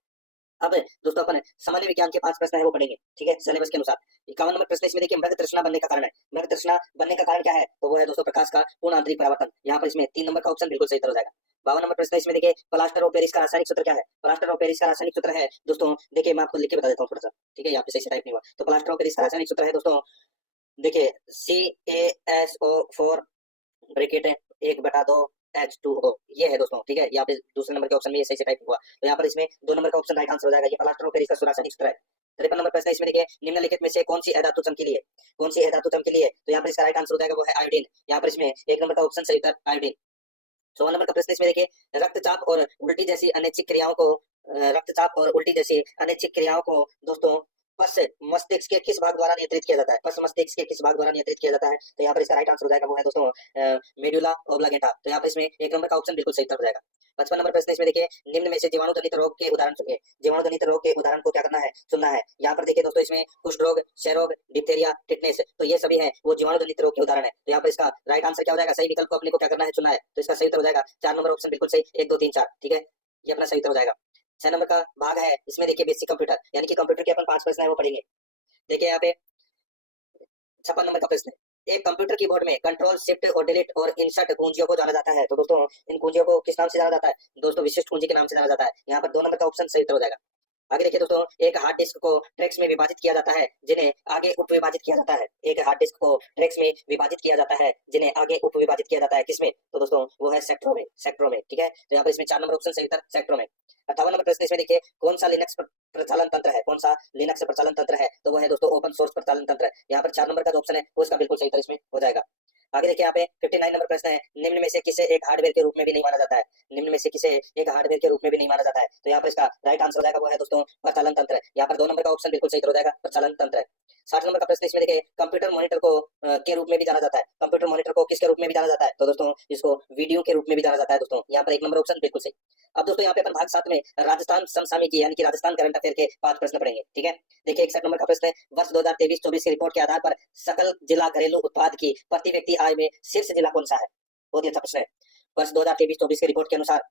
अब दोस्तों अपन सामान्य विज्ञान के 5 प्रश्न है वो पढ़ेंगे, ठीक है, सिलेबस के अनुसार। 51 नंबर प्रश्न इसमें देखिए, मृग तृष्णा बनने का कारण है। मृग तृष्णा बनने का कारण क्या है? तो वो है दोस्तों प्रकाश का पूर्ण आंतरिक परावर्तन। यहाँ पर इसमें 3 नंबर का ऑप्शन बिल्कुल सही हो जाएगा। 52 नंबर प्रश्न इसमें देखिए, प्लास्टर ऑफ पेरिस का रासायनिक सूत्र क्या है? प्लास्टर ऑफ पेरिस का रासायनिक सूत्र है दोस्तों, देखिए मैं आपको लिख के बता देता हूँ थोड़ा सा, ठीक है, यहाँ पे सही से टाइप नहीं हुआ। तो प्लास्टर ऑफ पेरिस का रासायनिक सूत्र है दोस्तों, देखिए CaSO4 ब्रैकेट 1/2 H2O, ये है दोस्तों, ठीक है। यहाँ पे दूसरे नंबर के ऑप्शन में ये सही से टाइप हुआ, तो यहाँ पर इसमें 2 नंबर का ऑप्शन राइट आंसर हो जाएगा। ये प्लास्टर ऑफ पेरिस का रासायनिक सूत्र है। 53 नंबर प्रश्न इसमें देखिए, निम्नलिखित में से कौन सी अधातु चमकीली है? कौन सी अधातु चमकीली है? तो यहाँ पर इसका राइट आंसर हो जाएगा वो है आयोडीन। यहाँ पर इसमें 1 नंबर का ऑप्शन सही उत्तर आयोडीन। 54 नंबर का प्रश्न इसमें देखिए, रक्तचाप और उल्टी जैसी अनैच्छिक क्रियाओं को दोस्तों पश्च मस्तिष्क के किस भाग द्वारा नियंत्रित किया जाता है? पश्च मस्तिष्क के किस भाग द्वारा नियंत्रित किया जाता है? तो यहाँ पर इसका राइट आंसर हो जाएगा वो है दोस्तों मेडुला ऑब्लांगेटा। तो यहाँ पर इसमें 1 नंबर का ऑप्शन बिल्कुल सही उत्तर हो जाएगा। 55 नंबर प्रश्न इसमें देखिए, निम्न में से जीवाणु जनित रोग के उदाहरण चुनिए। जीवाणु जनित रोग के उदाहरण को क्या करना है? चुनना है। यहाँ पर देखिए दोस्तों, इसमें कुष्ठ रोग, क्षय रोग, डिप्थेरिया, टिटनेस, तो ये सभी है वो जीवाणु जनित रोग के उदाहरण है। तो यहाँ पर इसका राइट आंसर क्या हो जाएगा? सही विकल्प को अपने को क्या करना है? चुनना है। तो इसका सही उत्तर हो जाएगा 4 नंबर ऑप्शन बिल्कुल सही, 1 2 3 4, ठीक है, ये अपना सही उत्तर हो जाएगा। 6 नंबर का भाग है इसमें देखिए, बेसिक कंप्यूटर, यानी कि कंप्यूटर के अपन 5 प्रश्न है वो पढ़ेंगे। देखिए यहाँ पे 56 नंबर का प्रश्न है, एक कंप्यूटर कीबोर्ड में कंट्रोल शिफ्ट और डिलीट और इंसर्ट कुंजियों को जाना जाता है। तो दोस्तों इन कुंजियों को किस नाम से जाना जाता है? दोस्तों विशिष्ट कुंजी के नाम से जाना जाता है। यहाँ पर 2 नंबर का ऑप्शन सही उत्तर हो जाएगा। आगे देखिए दोस्तों, एक हार्ड डिस्क को ट्रैक्स में विभाजित किया जाता है, जिन्हें आगे उप विभाजित किया जाता है। एक हार्ड डिस्क को ट्रैक्स में विभाजित किया जाता है, जिन्हें आगे उप विभाजित किया जाता है, किसमें? तो दोस्तों वो है सेक्टरों में, ठीक है। तो यहाँ पर इसमें 4 नंबर ऑप्शन सही उत्तर सेक्टरों में। 58 नंबर प्रश्न इसमें देखिए, कौन सा लिनक्स प्रचालन तंत्र है? कौन सा लिनक्स प्रचालन तंत्र है? तो वो है दोस्तों ओपन सोर्स प्रचालन तंत्र। यहाँ पर 4 नंबर का जो ऑप्शन है वो इसका बिल्कुल सही उत्तर इसमें हो जाएगा। आगे देखिए यहाँ पे 59 नंबर प्रश्न है, निम्न में से किसे एक हार्डवेयर के रूप में भी नहीं माना जाता है? निम्न में से किसे एक हार्डवेयर के रूप में भी नहीं माना जाता है? तो यहाँ पर इसका राइट आंसर हो जाएगा वो है दोस्तों प्रचालन तंत्र। यहाँ पर 2 नंबर का ऑप्शन बिल्कुल सही हो जाएगा, प्रचालन तंत्र। 60 नंबर का प्रश्न इसमें देखिए, कंप्यूटर मॉनिटर को के रूप में भी जाना जाता है। कंप्यूटर मॉनिटर को किसके रूप में भी जाना जाता है? तो दोस्तों इसको वीडियो के रूप में भी जाना जाता है दोस्तों। यहाँ पर 1 नंबर ऑप्शन बिल्कुल सही। अब दोस्तों यहाँ पे अपन भाग 7 में राजस्थान समसामयिकी यानी कि राजस्थान करंट अफेयर के 5 प्रश्न पढ़ेंगे, ठीक है। देखिए 61 नंबर का प्रश्न है, वर्ष 2023-24 की रिपोर्ट के आधार पर सकल जिला घरेलू उत्पाद की प्रति व्यक्ति आय में शीर्ष जिला कौन सा है? बहुत ही अच्छा प्रश्न है। वर्ष 2023-24 की रिपोर्ट के अनुसार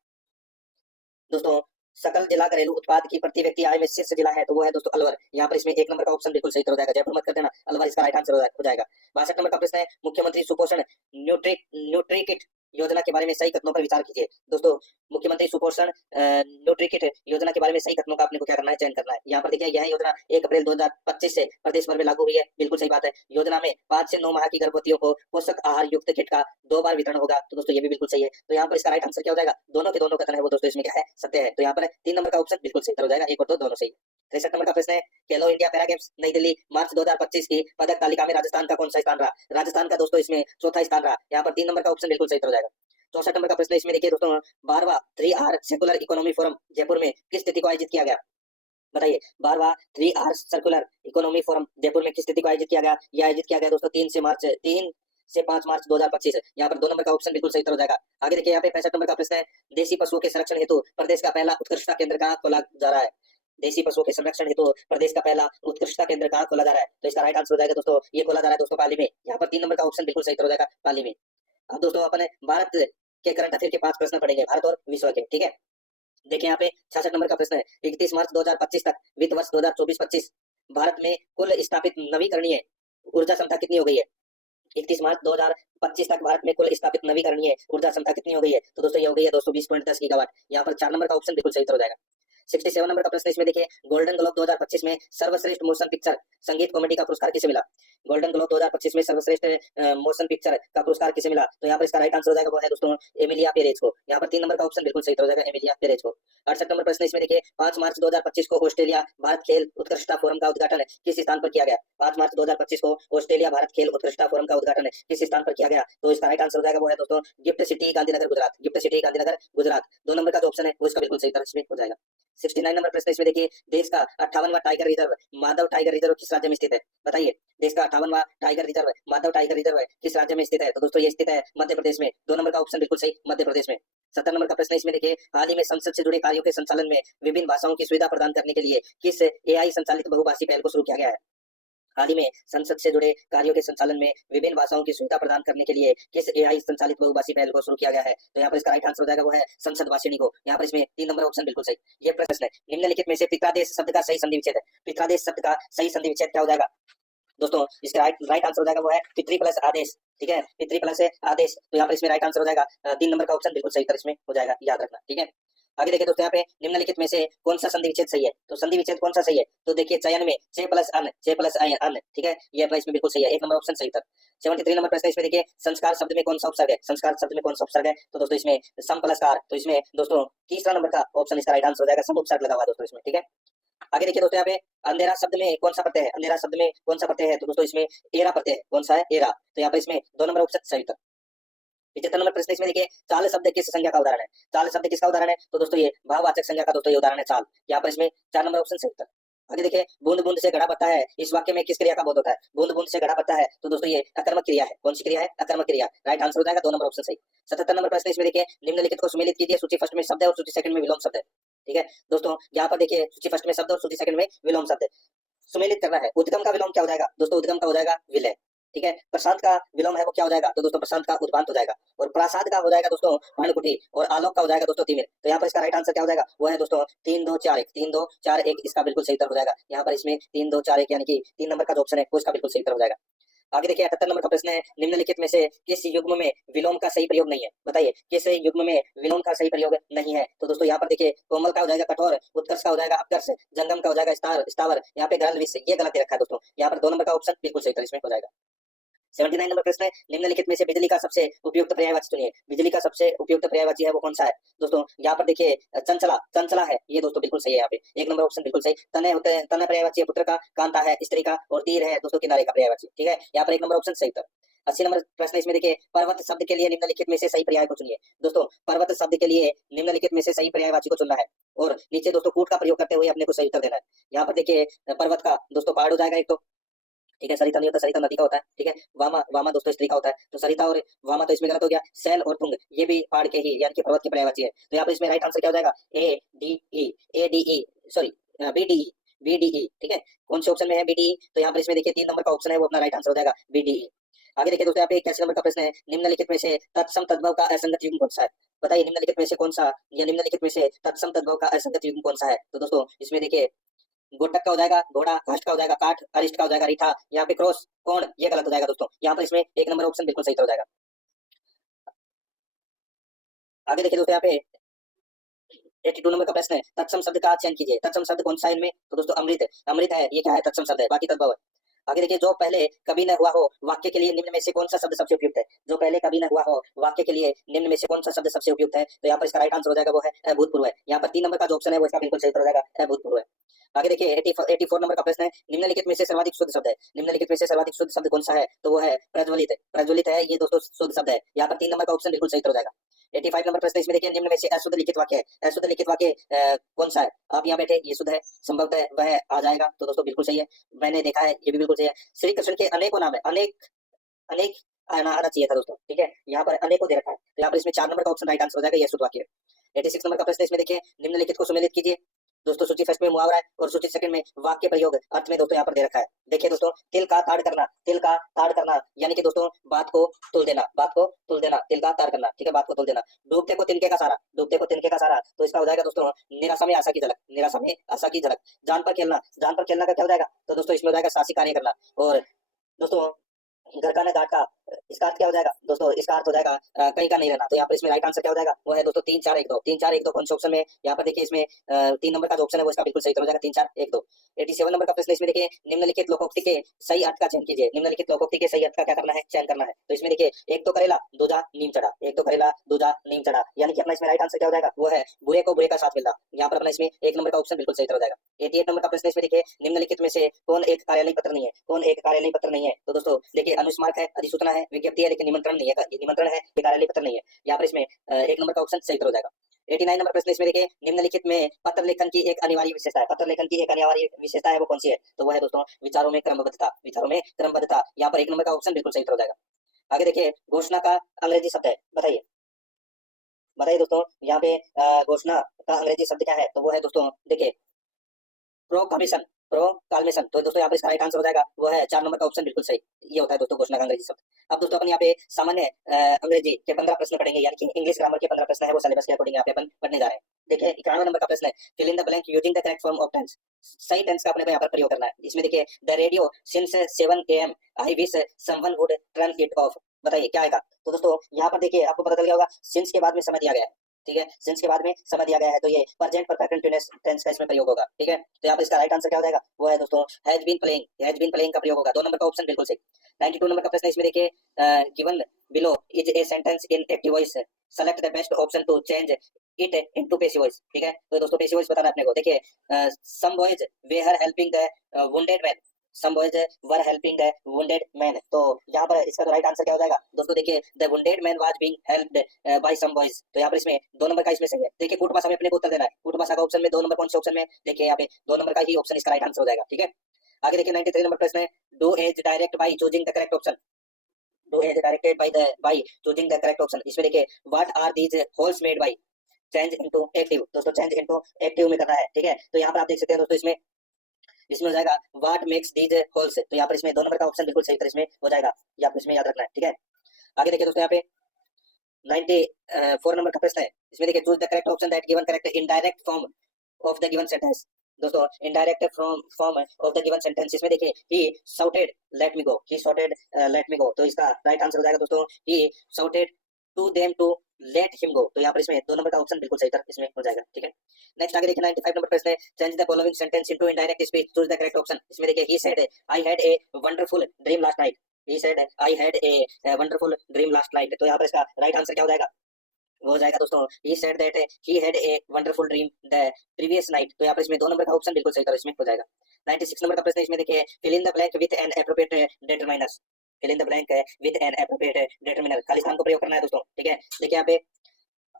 दोस्तों सकल जिला घरेलू उत्पाद की प्रति व्यक्ति आय में शीर्ष जिला है तो वो है दोस्तों अलवर। यहाँ पर इसमें 1 नंबर का ऑप्शन बिल्कुल सही हो जाएगा, जयपुर मत कर देना, अलवर इसका राइट आंसर हो जाएगा। 62 नंबर का प्रश्न है, मुख्यमंत्री सुपोषण न्यूट्री किट योजना के बारे में सही कथनों पर विचार कीजिए। दोस्तों मुख्यमंत्री सुपोषण न्यूट्री किट योजना के बारे में सही कथनों का आपने को क्या करना है? चयन करना है। यहाँ पर देखिए, यह योजना 1 अप्रैल 2025 से प्रदेश भर में लागू हुई है, बिल्कुल सही बात है। योजना में 5 से 9 माह की गर्भवतियों को पोषक आहार युक्त किट का 2 बार वितरण होगा। तो दोस्तों ये भी बिल्कुल सही है। तो यहाँ पर इसका राइट आंसर क्या हो जाएगा? दोनों के दोनों कथन है वो दोस्तों इसमें क्या है? सत्य है। तो यहाँ पर 3 नंबर का ऑप्शन बिल्कुल सही हो जाएगा, 1 और 2 दोनों सही। 63 नंबर का प्रश्न है, खेलो इंडिया पैरा गेम्स नई दिल्ली मार्च 2025 की पदक तालिका में राजस्थान का कौन सा स्थान रहा? राजस्थान का दोस्तों इसमें 4था स्थान रहा। यहाँ पर 3 नंबर का ऑप्शन बिल्कुल सही हो जाएगा। 64 नंबर का प्रश्न इसमें देखिए दोस्तों, 12वां 3R secular economy forum Jaipur में किस तिथि को आयोजित किया गया? बताइए, 12वां 3R circular economy forum Jaipur में किस तिथि को आयोजित किया गया? यह आयोजित किया गया दोस्तों 3 से 5 मार्च 2025। यहाँ पर 2 नंबर का ऑप्शन बिल्कुल सही हो जाएगा। आगे देखिए यहाँ पे 65 नंबर का प्रश्न है, देसी पशुओं के संरक्षण हेतु प्रदेश का पहला उत्कृष्टता केंद्र कहाँ खोला जा रहा है? देसी पशुओं के संरक्षण हेतु प्रदेश का पहला उत्कृष्टता केंद्र कहाँ खोला जा रहा है? तो इसका राइट आंसर हो जाएगा दोस्तों, ये खोला जा रहा है दोस्तों पाली में। यहाँ पर 3 नंबर का ऑप्शन बिल्कुल सही हो जाएगा, पाली में। अब दोस्तों अपने भारत के करंट अफेयर के 5 प्रश्न पढ़ेंगे, भारत और विश्व के, ठीक है। देखिए यहाँ पे 66 नंबर का प्रश्न है, 31 मार्च 2025 तक वित्त वर्ष 2024-25 भारत में कुल स्थापित नवीकरणीय ऊर्जा क्षमता कितनी हो गई है? 31 मार्च 2025 तक भारत में कुल स्थापित नवीकरणीय ऊर्जा क्षमता कितनी हो गई है? तो दोस्तों ये हो गई है 220.10 गीगावाट। यहाँ पर 4 नंबर का ऑप्शन बिल्कुल सही हो जाएगा। 67 नंबर का प्रश्न इसमें देखिए, गोल्डन ग्लोब 2025 में सर्वश्रेष्ठ मोशन पिक्चर संगीत कॉमेडी का पुरस्कार किसे मिला? गोल्डन ग्लोब 2025 में सर्वश्रेष्ठ मोशन पिक्चर का पुरस्कार किसे मिला? तो यहाँ पर इसका राइट आंसर हो जाएगा वो है दोस्तों एमिलिया पेरेज को। यहाँ पर 3 नंबर का ऑप्शन बिल्कुल सही हो जाएगा, एमिलिया पेरेज को। 68 नंबर प्रश्न इसमें देखिए, 5 मार्च 2025 को ऑस्ट्रेलिया भारत खेल उत्कृष्टता फोरम का उद्घाटन किस स्थान पर किया गया? 5 मार्च 2025 को ऑस्ट्रेलिया भारत खेल उत्कृष्टता फोरम का उद्घाटन किस स्थान पर किया गया? तो इसका राइट आंसर हो जाएगा वो है दोस्तों gift city Gandhinagar Gujarat. Gift city Gandhinagar Gujarat. 2 number का जो ऑप्शन है वो इसका बिल्कुल सही तरह से हो जाएगा। 69 नंबर प्रश्न इसमें देखिए, देश का 58वां tiger reserve Madhav tiger reserve किस राज्य में स्थित है? बताइए। देश का 58वां टाइगर रिजर्व है, माधव टाइगर रिजर्व है, किस राज्य में स्थित है? तो दोस्तों ये स्थित है मध्य प्रदेश में। 2 नंबर का ऑप्शन बिल्कुल सही, मध्य प्रदेश में। 70 नंबर का प्रश्न इसमें देखिए, हाल ही में संसद से जुड़े कार्यों के संचालन में विभिन्न भाषाओं की सुविधा प्रदान करने के लिए किस एआई संचालित बहुभाषी पहल को शुरू किया गया है? हाल ही में संसद से जुड़े कार्यों के संचालन में विभिन्न भाषाओं की सुविधा प्रदान करने के लिए किस एआई संचालित बहुभाषी पहल को शुरू किया गया है? तो यहाँ पर इसका राइट आंसर हो जाएगा वो है संसद भाषिणी को। यहाँ पर इसमें 3 नंबर ऑप्शन बिल्कुल सही। ये प्रश्न है, निम्नलिखित में से पित्रादेश शब्द का सही संधि विच्छेद है। पित्रादेश शब्द का सही संधि विच्छेद क्या हो जाएगा? दोस्तों इसका राइट आंसर हो जाएगा वो है पितृ प्लस आदेश। ठीक है, पितृ प्लस आदेश। तो यहाँ पर इसमें राइट आंसर हो जाएगा 3 नंबर का ऑप्शन बिल्कुल सही उत्तर इसमें हो जाएगा, याद रखना। ठीक है, आगे देखिए दोस्तों, यहाँ पे निम्नलिखित में से कौन सा संधि विच्छेद सही है? तो संधि विच्छेद कौन सा सही है? तो देखिए चयन में चे प्लस अन, ठीक है, ये अपना इसमें बिल्कुल सही है, 1 नंबर ऑप्शन सही उत्तर। 73 नंबर प्रश्न इसमें देखिए, संस्कार शब्द में कौन सा उपसर्ग है? संस्कार शब्द में कौन सा उपसर्ग है? तो दोस्तों इसमें सम प्लस कार। तो इसमें दोस्तों तीसरा नंबर का ऑप्शन इसका राइट आंसर हो जाएगा, सम उपसर्ग लगा हुआ दोस्तों इसमें। ठीक है, आगे देखिए दोस्तों, यहाँ पे अंधेरा शब्द में कौन सा प्रत्यय है? अंधेरा शब्द में कौन सा प्रत्यय है? तो दोस्तों इसमें एरा प्रत्यय है। कौन सा है? एरा। तो यहाँ पर इसमें 2 नंबर ऑप्शन सही उत्तर। 75 नंबर प्रश्न इसमें देखिए, चाल शब्द किस संज्ञा का उदाहरण है? चाल शब्द किसका उदाहरण है? तो दोस्तों ये भाववाचक संज्ञा का दोस्तों ये उदाहरण है चाल। यहाँ पर इसमें 4 नंबर ऑप्शन सही उत्तर। आगे देखिए, बूंद बूंद से घड़ा भरता है, इस वाक्य में किस क्रिया का बोध होता है? बूंद बूंद से घड़ा भरता है, तो दोस्तों ये अकर्मक क्रिया है। कौन सी क्रिया है? अकर्मक क्रिया। राइट आंसर हो जाएगा 2 नंबर ऑप्शन सही। 77 नंबर प्रश्न इसमें देखिए, निम्नलिखित को सुमेलित कीजिए। सूची फर्स्ट में शब्द है और सूची सेकंड में विलोम शब्द है। ठीक है दोस्तों, यहाँ पर देखिए सूची फर्स्ट में शब्द और सूची सेकंड में विलोम शब्द है। सुमेलित करना है। उद्गम का विलोम क्या हो जाएगा? दोस्तों उद्गम का हो जाएगा विलय। ठीक है, प्रशांत का विलोम है वो क्या हो जाएगा? तो दोस्तों प्रशांत का उद्भांत हो जाएगा। और प्रासाद का हो जाएगा दोस्तों पर्णकुटी, और आलोक का हो जाएगा दोस्तों तिमिर। तो यहाँ पर इसका राइट आंसर क्या हो जाएगा? वो है दोस्तों 3 2 4 1। 3 2 4 1 इसका बिल्कुल सही उत्तर हो जाएगा। यहाँ पर इसमें 3 2 4 1 यानी कि 3 नंबर का जो ऑप्शन है वो इसका बिल्कुल सही उत्तर हो जाएगा। आगे देखिए, 78 नंबर का प्रश्न है, निम्नलिखित में से किस युग्म में विलोम का सही प्रयोग नहीं है? बताइए, किस युग्म में विलोम का सही प्रयोग नहीं है? तो दोस्तों यहाँ पर देखिए, कोमल का हो जाएगा कठोर, उत्कर्ष का हो जाएगा अपकर्ष, जंगम का हो जाएगा स्थावर, यहाँ पे गरल विष, ये गलत दे रखा है दोस्तों। यहाँ पर 2 नंबर का ऑप्शन बिल्कुल सही उत्तर इसमें हो जाएगा। 79 नंबर प्रश्न है, निम्नलिखित में से बिजली का सबसे उपयुक्त पर्यायवाची चुनिए। बिजली का सबसे उपयुक्त पर्यायवाची है वो कौन सा है? दोस्तों यहाँ पर देखिए, चंचला, चंचला है, ये दोस्तों बिल्कुल सही है। यहाँ पे 1 नंबर ऑप्शन बिल्कुल सही। तनय होते हैं, तनय पर्यायवाची है पुत्र का, कांता है स्त्री का, और तीर है दोस्तों किनारे का पर्यायवाची। ठीक है, यहाँ पर 1 नंबर ऑप्शन सही उत्तर। 80 नंबर प्रश्न इसमें देखिए, पर्वत शब्द के लिए निम्नलिखित में से सही पर्याय को चुनिए। दोस्तों पर्वत शब्द के लिए निम्नलिखित में से सही पर्यायवाची को चुनना है, और नीचे दोस्तों कूट का प्रयोग करते हुए अपने को सही उत्तर देना है। यहाँ पर देखिए, पर्वत का दोस्तों पहाड़ हो जाएगा एक तो। ठीक है, सरिता नहीं होता, सरिता नदी का होता है। ठीक है, वामा, वामा दोस्तों स्त्री का होता है, तो सरिता और वामा तो इसमें गलत हो गया। शैल और तुंग ये भी पहाड़ के ही यानी कि पर्वत के पर्यायवाची है। तो यहाँ पर इसमें राइट आंसर क्या हो जाएगा? B D E. ठीक है, कौन से ऑप्शन में है? B D E. तो यहाँ पर इसमें देखिए 3 नंबर का ऑप्शन है वो अपना राइट आंसर हो जाएगा, बी डी ई। आगे देखिए दोस्तों, यहाँ पे 81 नंबर का प्रश्न है, निम्नलिखित में से तत्सम तद्भव का असंगत युग्म कौन सा है? बताइए, निम्नलिखित में से कौन सा, या निम्नलिखित में से तत्सम तद्भव का असंगत युग्म कौन सा है? तो दोस्तों इसमें देखिए, गोटक का हो जाएगा घोड़ा, काष्ठ का हो जाएगा काठ, अरिष्ट का हो जाएगा रीठा, यहाँ पे क्रॉस कोण ये गलत हो जाएगा दोस्तों। यहाँ पर इसमें 1 नंबर ऑप्शन बिल्कुल सही हो जाएगा। आगे देखिए दोस्तों, यहाँ पे 82 नंबर का प्रश्न है, तत्सम शब्द का चयन कीजिए। तत्सम शब्द कौन सा इनमें? तो दोस्तों अमृत, अमृत है, ये क्या है? तत्सम शब्द है, बाकी तद्भव है। आगे देखिए, जो पहले कभी न हुआ हो वाक्य के लिए निम्न में से कौन सा शब्द सबसे उपयुक्त है? जो पहले कभी न हुआ हो वाक्य के लिए निम्न में से कौन सा शब्द सबसे उपयुक्त है? तो यहाँ पर इसका राइट आंसर हो जाएगा वो है अभूतपूर्व है। यहाँ पर 3 नंबर का जो ऑप्शन है वो इसका बिल्कुल सही हो जाएगा, अभूतपूर्व है। आगे देखिए, 84 नंबर का प्रश्न है, निम्नलिखित में से सर्वाधिक शुद्ध शब्द है। निम्नलिखित में से सर्वाधिक शुद्ध शब्द कौन सा है? तो वो है प्रज्वलित। प्रज्वलित है, ये दोस्तों शुद्ध शब्द है। यहाँ पर 3 नंबर का ऑप्शन बिल्कुल सही हो जाएगा। 85 नंबर प्रश्न इसमें देखिए, निम्न में से अशुद्ध लिखित वाक्य है। अशुद्ध लिखित वाक्य कौन सा है? आप यहाँ बैठे, ये शुद्ध है, संभवतः वह आ जाएगा, तो दोस्तों बिल्कुल सही है। मैंने देखा है, ये भी बिल्कुल सही है। श्री कृष्ण के अनेकों नाम है, अनेक अनेक आना चाहिए था दोस्तों। ठीक है, यहाँ पर अनेकों दे रखा है, तो यहाँ पर इसमें 4 नंबर का ऑप्शन राइट आंसर हो जाएगा, यह शुद्ध वाक्य है। 86 नंबर का प्रश्न इसमें देखिए, निम्नलिखित को सुमेलित कीजिए। दोस्तों सूची फर्स्ट में मुहावरा है और सूची सेकंड में वाक्य प्रयोग अर्थ में दोस्तों यहाँ पर दे रखा है। देखिए दोस्तों, तिल का ताड़ करना, तिल का ताड़ करना यानी कि दोस्तों बात को तुल देना, बात को तुल देना, तिल का ताड़ करना। ठीक है, बात को तुल देना। डूबते को तिनके का सारा, डूबते को तिनके का सारा, तो इसका हो जाएगा दोस्तों निराशा में आशा की झलक, निराशा में आशा की झलक। जान पर खेलना, जान पर खेलना का क्या हो जाएगा? तो दोस्तों इसमें हो जाएगा साहसी कार्य करना। और दोस्तों घर का न घाट का, इसका अर्थ क्या हो जाएगा? दोस्तों इसका अर्थ हो जाएगा कहीं का नहीं रहना। तो यहाँ पर इसमें राइट आंसर क्या हो जाएगा? वो है दोस्तों 3 4 1 2। 3 4 1 2 कौन से ऑप्शन में? यहाँ पर देखिए, इसमें 3 नंबर का जो ऑप्शन है वो इसका बिल्कुल सही हो जाएगा, 3 4 1 2। 87 नंबर का प्रश्न इसमें देखिए, निम्नलिखित लोकोक्ति के सही अर्थ का चयन कीजिए। निम्नलिखित लोकोक्ति के सही अर्थ का क्या करना है? चयन करना है। तो इसमें देखिए, एक तो करेला दूजा नीम चढ़ा, एक तो करेला दूजा नीम चढ़ा, यानी कि अपना इसमें राइट आंसर क्या हो जाएगा? वो है बुरे को बुरे का साथ मिलना। यहाँ पर अपना इसमें 1 नंबर का ऑप्शन बिल्कुल सही हो जाएगा। 88 नंबर का प्रश्न इसमें देखिए, निम्नलिखित में से कौन एक कार्यालय पत्र नहीं है? कौन एक कार्यालय पत्र नहीं है? तो दोस्तों देखिए, अनुस्मारक है, अधिसूचना है, विज्ञप्ति है, लेकिन निमंत्रण नहीं है, निमंत्रण है, कार्यालय पत्र नहीं है। यहाँ पर इसमें 1 नंबर का ऑप्शन सही हो जाएगा। 89 नंबर प्रश्न इसमें देखिए, निम्नलिखित में पत्र लेखन की एक अनिवार्य विशेषता है, पत्र लेखन की एक अनिवार्य विशेषता है वो कौन सी है? तो वह है दोस्तों विचारों में क्रमबद्धता, विचारों में क्रमबद्धता। यहाँ पर 1 नंबर का ऑप्शन बिल्कुल सही उत्तर हो जाएगा। आगे देखिए, घोषणा का अंग्रेजी शब्द है, बताइए बताइए दोस्तों, यहाँ पे घोषणा का अंग्रेजी शब्द क्या है? तो वो है दोस्तों देखिए प्रोक्लेमेशन, प्रोक्लेमेशन। तो दोस्तों यहाँ पर इसका राइट आंसर हो जाएगा वो है 4 नंबर का ऑप्शन बिल्कुल सही, ये होता है दोस्तों घोषणा का अंग्रेजी शब्द। अब दोस्तों अपन यहाँ पे सामान्य अंग्रेजी के 15 प्रश्न पढ़ेंगे, यानी कि इंग्लिश ग्रामर के 15 प्रश्न है वो सिलेबस के अकॉर्डिंग यहाँ पे अपन पढ़ने जा रहे हैं। देखिए 91 नंबर का प्रश्न है, fill in the blank using the correct form of tense. सही टेंस का अपने को यहाँ पर प्रयोग करना है। इसमें देखिए, the radio since 7 AM I wish someone would turn it of. बताइए क्या आएगा? तो दोस्तों यहाँ पर देखिए आपको पता चल गया होगा, सिंस के बाद में समय दिया गया है, ठीक है, सिंस के बाद में समय दिया गया है, तो ये प्रेजेंट परफेक्ट कंटीन्यूअस टेंस का इसमें प्रयोग होगा, ठीक है। तो यहाँ पर इसका राइट आंसर क्या हो जाएगा? वो है दोस्तों has been playing, has been playing का प्रयोग होगा। 2 नंबर का ऑप्शन बिल्कुल सही। 92 नंबर का प्रश्न इसमें देखिए, given below is a sentence in active voice, select the best option to change it into passive voice, ठीक है। तो दोस्तों पैसिव वॉइस बताना है अपने को। देखिए some boys were helping the wounded man, some boys were helping the wounded man. तो यहाँ पर इसका राइट आंसर क्या हो जाएगा? दोस्तों देखिए, the wounded man was being helped by some boys. तो यहाँ पर इसमें 2 नंबर का इसमें सही है। देखिए कूट भाषा में अपने को उत्तर देना है, कूट भाषा का ऑप्शन में 2 नंबर कौन से ऑप्शन में? देखिए यहाँ पे 2 नंबर का ही ऑप्शन इसका राइट आंसर हो जाएगा, ठीक है। आगे देखिए 93 नंबर प्रश्न है, do as directed by choosing the correct option, do as directed by choosing the correct option. इसमें देखिए, what are these holes made by, change into active. दोस्तों चेंज इनटू एक्टिव में करना है, ठीक है। तो यहाँ पर आप देख सकते हैं दोस्तों, इसमें हो जाएगा व्हाट मेक्स दीज होल्स। तो यहाँ पर इसमें 2 नंबर का ऑप्शन बिल्कुल सही उत्तर इसमें हो जाएगा, ये आपको इसमें याद रखना है, ठीक है। आगे देखिए दोस्तों, यहाँ पे 94 नंबर का प्रश्न है, इसमें देखिए choose the correct option that given correct indirect form of the given sentence. दोस्तों indirect form of the given sentence, इसमें देखिए he shouted let me go, he shouted let me go. तो इसका राइट आंसर हो जाएगा दोस्तों he shouted to them to let him go. तो यहाँ पर इसमें 2 नंबर का ऑप्शन बिल्कुल सही उत्तर इसमें हो जाएगा, ठीक है। नेक्स्ट आगे देखिए 95 नंबर प्रश्न है, change the following sentence into indirect speech, choose the correct option. इसमें देखिए, he said I had a wonderful dream last night, he said I had a wonderful dream last night. तो यहाँ पर इसका राइट आंसर क्या हो जाएगा? वो हो जाएगा दोस्तों he said that he had a wonderful dream the previous night। तो यहाँ पर इसमें 2 नंबर का ऑप्शन बिल्कुल सही था, इसमें हो जाएगा। 96 नंबर का प्रश्न इसमें देखिए, fill in the blank with an appropriate determiner, fill in the blank with an appropriate determiner। खाली स्थान को प्रयोग करना है दोस्तों, ठीक है। देखिए यहाँ पे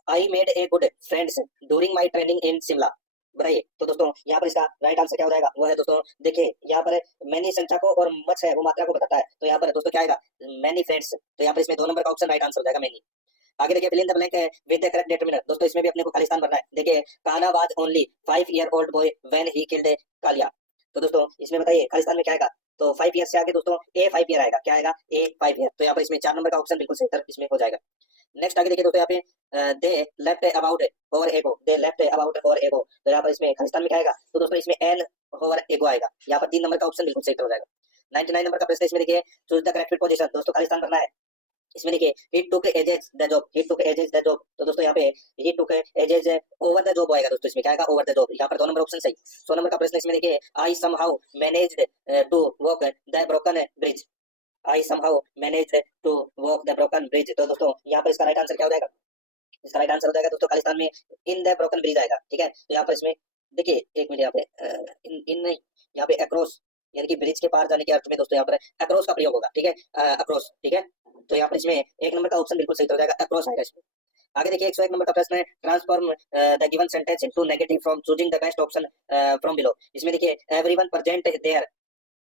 I made a good friends during my training in Shimla। बताइए, तो दोस्तों यहाँ पर इसका राइट आंसर क्या हो जाएगा? वो है दोस्तों देखिए, यहाँ पर मैनी संख्या को और मच है वो मात्रा को बताता है, तो यहाँ पर दोस्तों क्या आएगा? Many friends. तो यहाँ पर इसमें 2 नंबर का ऑप्शन राइट आंसर हो जाएगा, मैनी। आगे देखिए, fill in the blank with the correct determiner. दोस्तों इसमें भी अपने को खाली स्थान भरना है। देखिए, Kanha was only 5 year old boy when he killed Kaliya. तो दोस्तों इसमें बताइए खाली स्थान में क्या आएगा? तो 5 ईयर से आगे दोस्तों ए 5 ईयर आएगा, क्या आएगा? ए 5 ईयर। तो यहाँ पर इसमें 4 नंबर का ऑप्शन बिल्कुल सही उत्तर इसमें हो जाएगा। नेक्स्ट आगे देखिए दोस्तों, यहाँ पे दे लेफ्ट अबाउट ओवर एगो, दे लेफ्ट अबाउट ओवर एगो। तो यहाँ पर इसमें खाली स्थान में क्या आएगा? तो दोस्तों इसमें एन ओवर एगो आएगा। यहाँ पर 3 नंबर का ऑप्शन बिल्कुल सही उत्तर हो जाएगा। 99 नंबर का प्रश्न इसमें देखिए, चूज द करेक्ट पोजीशन। दोस्तों खाली स्थान करना है। इसमें देखिए, he took ages the job, he took ages the job। तो दोस्तों यहाँ पे he took ages over the job आएगा दोस्तों, इसमें क्या आएगा? over the job। यहाँ पर 2 नंबर ऑप्शन सही। 100 नंबर का प्रश्न इसमें देखिए, I somehow managed to walk the broken bridge, I somehow managed to walk the broken bridge। तो दोस्तों यहाँ पर इसका राइट आंसर क्या हो जाएगा? इसका राइट आंसर हो जाएगा दोस्तों खाली स्थान में इन द ब्रोकन ब्रिज आएगा, ठीक है। तो यहाँ पर इसमें देखिए, एक मिनट, यहाँ पे इन नहीं, यहाँ पे अक्रॉस, यानी कि ब्रिज के पार जाने के अर्थ में दोस्तों यहाँ पर अक्रॉस का प्रयोग होगा, ठीक है, अक्रॉस, ठीक है। तो यहाँ पर इसमें 1 नंबर का ऑप्शन बिल्कुल सही हो जाएगा, अक्रॉस आएगा इसमें। आगे देखिए 101 नंबर का प्रश्न है, transform the given sentence into negative from choosing the best option from below. इसमें देखिए, everyone present there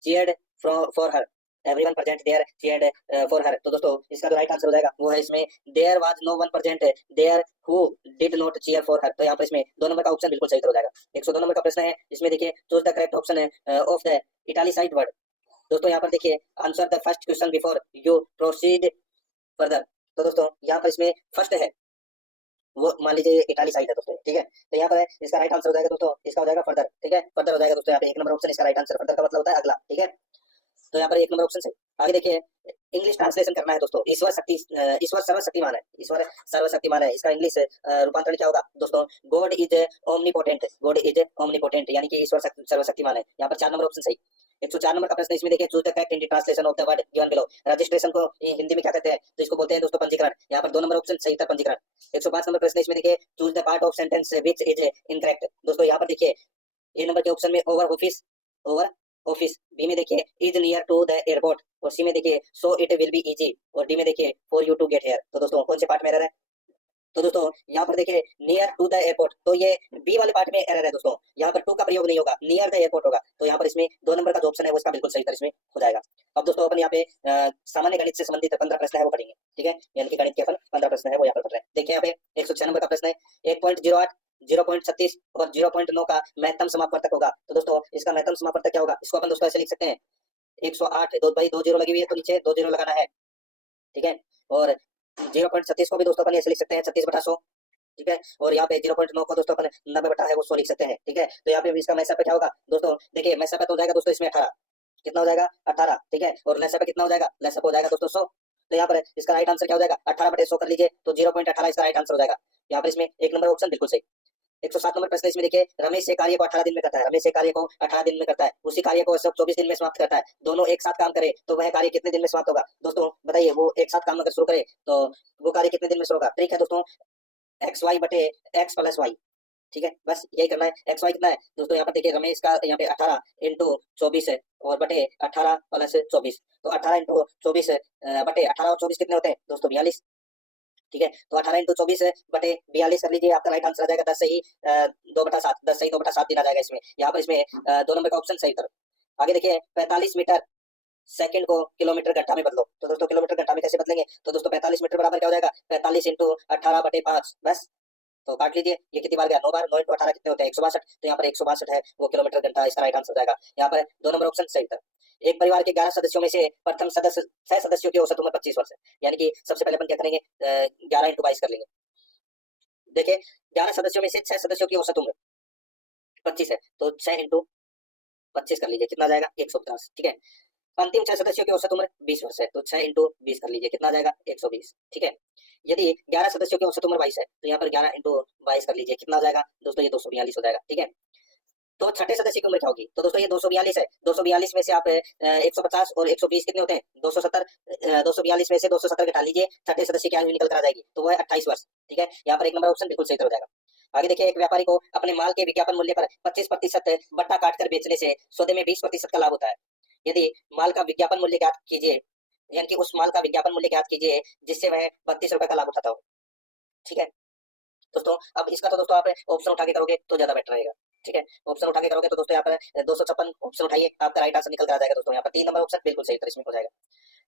cheered for her, everyone present there cheered for her. तो दोस्तों इसका जो राइट आंसर हो जाएगा वो है इसमें there was no one present there who did not cheer for her. तो यहाँ पर इसमें 2 नंबर का ऑप्शन बिल्कुल सही हो जाएगा। 102 नंबर का प्रश्न है, इसमें देखिए, choose the correct option of the italicised word. दोस्तों यहाँ पर देखिए, answer the first question before you proceed further. तो दोस्तों यहाँ पर इसमें फर्स्ट है वो मान लीजिए इटैलिसाइज्ड है दोस्तों, ठीक है। तो यहाँ पर इसका राइट आंसर हो जाएगा दोस्तों, इसका हो जाएगा फर्दर, ठीक है, फर्दर हो जाएगा दोस्तों। यहाँ पे 1 नंबर ऑप्शन इसका राइट आंसर, फर्दर का मतलब होता है अगला, ठीक है। तो यहाँ पर 1 नंबर ऑप्शन सही। आगे देखिए, इंग्लिश ट्रांसलेशन करना है दोस्तों। ईश्वर सर्वशक्तिमान है, ईश्वर सर्वशक्तिमान है। इसका इंग्लिश रूपांतरण क्या होगा दोस्तों? God is omnipotent, God is omnipotent, यानी कि ईश्वर सर्वशक्तिमान है। यहाँ पर 4 नंबर ऑप्शन सही। 104 नंबर का प्रश्न इसमें देखिए, choose the correct in the translation of the word given below. Registration को हिंदी में क्या कहते हैं? तो इसको बोलते हैं दोस्तों पंजीकरण। यहाँ पर 2 नंबर ऑप्शन सही था, पंजीकरण। 105 नंबर प्रश्न इसमें देखिए, choose the part of sentence which is incorrect. दोस्तों यहाँ पर देखिए, ए नंबर के ऑप्शन में over office, over office. B में देखिए, is near to the airport, और सी में देखिए, so it will be easy, और डी में देखिए, for you to get here. तो दोस्तों कौन से पार्ट में एरर है? तो दोस्तों यहाँ पर देखिए नियर टू द एयरपोर्ट, तो ये बी वाले पार्ट में एरर है दोस्तों, यहाँ पर टू का प्रयोग नहीं होगा, नियर द एयरपोर्ट होगा। तो यहाँ पर इसमें 2 नंबर का जो ऑप्शन है वो इसका बिल्कुल सही उत्तर इसमें हो जाएगा। अब दोस्तों अपन यहाँ पे सामान्य गणित से संबंधित 15 प्रश्न है वो पढ़ेंगे, ठीक है, यानी कि गणित के अपन 15 प्रश्न है वो यहाँ पर पढ़ रहे हैं। देखिए यहाँ पे 106 नंबर का प्रश्न है, 1.08, 0.36 और 0.9 का महत्तम समापवर्तक होगा। तो दोस्तों इसका महत्तम समापवर्तक क्या होगा, इसको अपन दोस्तों ऐसे लिख सकते हैं, 108 दो भाई 2 जीरो लगी हुई है तो नीचे 2 जीरो लगाना है, ठीक है, और 0.36 को भी दोस्तों अपन ऐसे लिख सकते हैं 36/100, ठीक है, और यहाँ पे 0.9 को दोस्तों अपन 90 बटा है वो 100 लिख सकते हैं, ठीक है। तो यहाँ पे इसका मैसा पे क्या होगा दोस्तों, देखिए मैसा पे तो हो जाएगा दोस्तों इसमें 18, कितना हो जाएगा 18, ठीक है, और लैसा पे कितना हो जाएगा, लैसा पे हो जाएगा दोस्तों 100। तो यहाँ पर इसका राइट आंसर क्या हो जाएगा, 18/100 कर लीजिए, तो 0.18 इसका राइट आंसर हो जाएगा। यहाँ पर इसमें 1 नंबर ऑप्शन बिल्कुल सही। 107 नंबर प्रश्न इसमें देखिए, रमेश एक कार्य को 18 दिन में करता है, रमेश एक कार्य को 18 दिन में करता है, उसी कार्य को 24 दिन में समाप्त करता है, दोनों एक साथ काम करे तो वह कार्य कितने दिन में समाप्त होगा। दोस्तों बताइए, वो एक साथ काम अगर शुरू करे तो वो कार्य कितने दिन में शुरू होगा। ट्रिक है दोस्तों, एक्स वाई बटे एक्स प्लस वाई, ठीक है, बस यही करना है। एक्स वाई कितना है दोस्तों, यहाँ पर देखिए रमेश का यहाँ पे 18 इंटू 24 है और बटे 18 प्लस 24, तो 18 इंटू 24 बटे 18 और 24 कितने होते हैं दोस्तों, 42, ठीक है। तो 18 इंटू 24 बटे 42 कर लीजिए, आपका राइट आंसर आ जाएगा 10 सही 2/7, 10 सही 2/7 दिन आ जाएगा इसमें। यहाँ पर इसमें 2 नंबर का ऑप्शन सही उत्तर। आगे देखिए 45 मीटर सेकंड को किलोमीटर घंटा में बदलो। तो दोस्तों किलोमीटर घंटा में कैसे बदलेंगे, तो दोस्तों 45 मीटर बराबर क्या हो जाएगा, 45 इंटू 18/5, बस तो काट लीजिए, ये कितनी बार गया, 9 बार, 9 इंटू 18 कितने होते हैं 162, तो यहाँ पर 162 है वो किलोमीटर घंटा, इसका राइट आंसर हो जाएगा। यहाँ पर 2 नंबर ऑप्शन सही उत्तर। एक परिवार के 11 सदस्यों में से प्रथम सदस्य 6 सदस्यों की औसत उम्र 25 वर्ष है, यानी कि सबसे पहले अपन क्या करेंगे, 11 इंटू 22 कर लेंगे। देखिए 11 सदस्यों में से 6 सदस्यों की औसत उम्र 25 है, तो 6 इंटू 25 कर लीजिए, कितना आ जाएगा 150, ठीक है। अंतिम 6 सदस्यों की औसत उम्र 20 वर्ष है, तो 6 इंटू 20 कर लीजिए, कितना आ जाएगा 120, ठीक है। यदि 11 सदस्यों की औसत उम्र 22 है, तो यहाँ पर 11 इंटू 22 कर लीजिए, कितना आ जाएगा दोस्तों, ये 242 हो जाएगा, ठीक है। तो छठे सदस्य की उम्र क्या होगी, तो दोस्तों ये 242 है, 242 में से आप 150 और 120 कितने होते हैं 270, 242 में से 270 घटा लीजिए, छठे सदस्य की आयु निकल कर आ जाएगी, तो वो है 28 वर्ष, ठीक है। यहाँ पर 1 नंबर ऑप्शन बिल्कुल सही हो जाएगा। आगे देखिए, एक व्यापारी को अपने माल के विज्ञापन मूल्य पर 25% बट्टा काटकर बेचने से सौदे में 20% का लाभ होता है। यदि माल का विज्ञापन मूल्य ज्ञात कीजिए, यानी कि उस माल का विज्ञापन मूल्य ज्ञात कीजिए जिससे वह 32 रुपए का लाभ उठाता हो, ठीक है दोस्तों। अब इसका तो दोस्तों आप ऑप्शन उठा के करोगे तो ज्यादा बेटर रहेगा, ठीक है। ऑप्शन उठा के करोगे तो दोस्तों यहाँ पर 256 ऑप्शन उठाइए, आपका राइट आंसर निकल कर आ जाएगा दोस्तों। यहाँ पर 3 नंबर ऑप्शन बिल्कुल सही उत्तर इसमें हो जाएगा।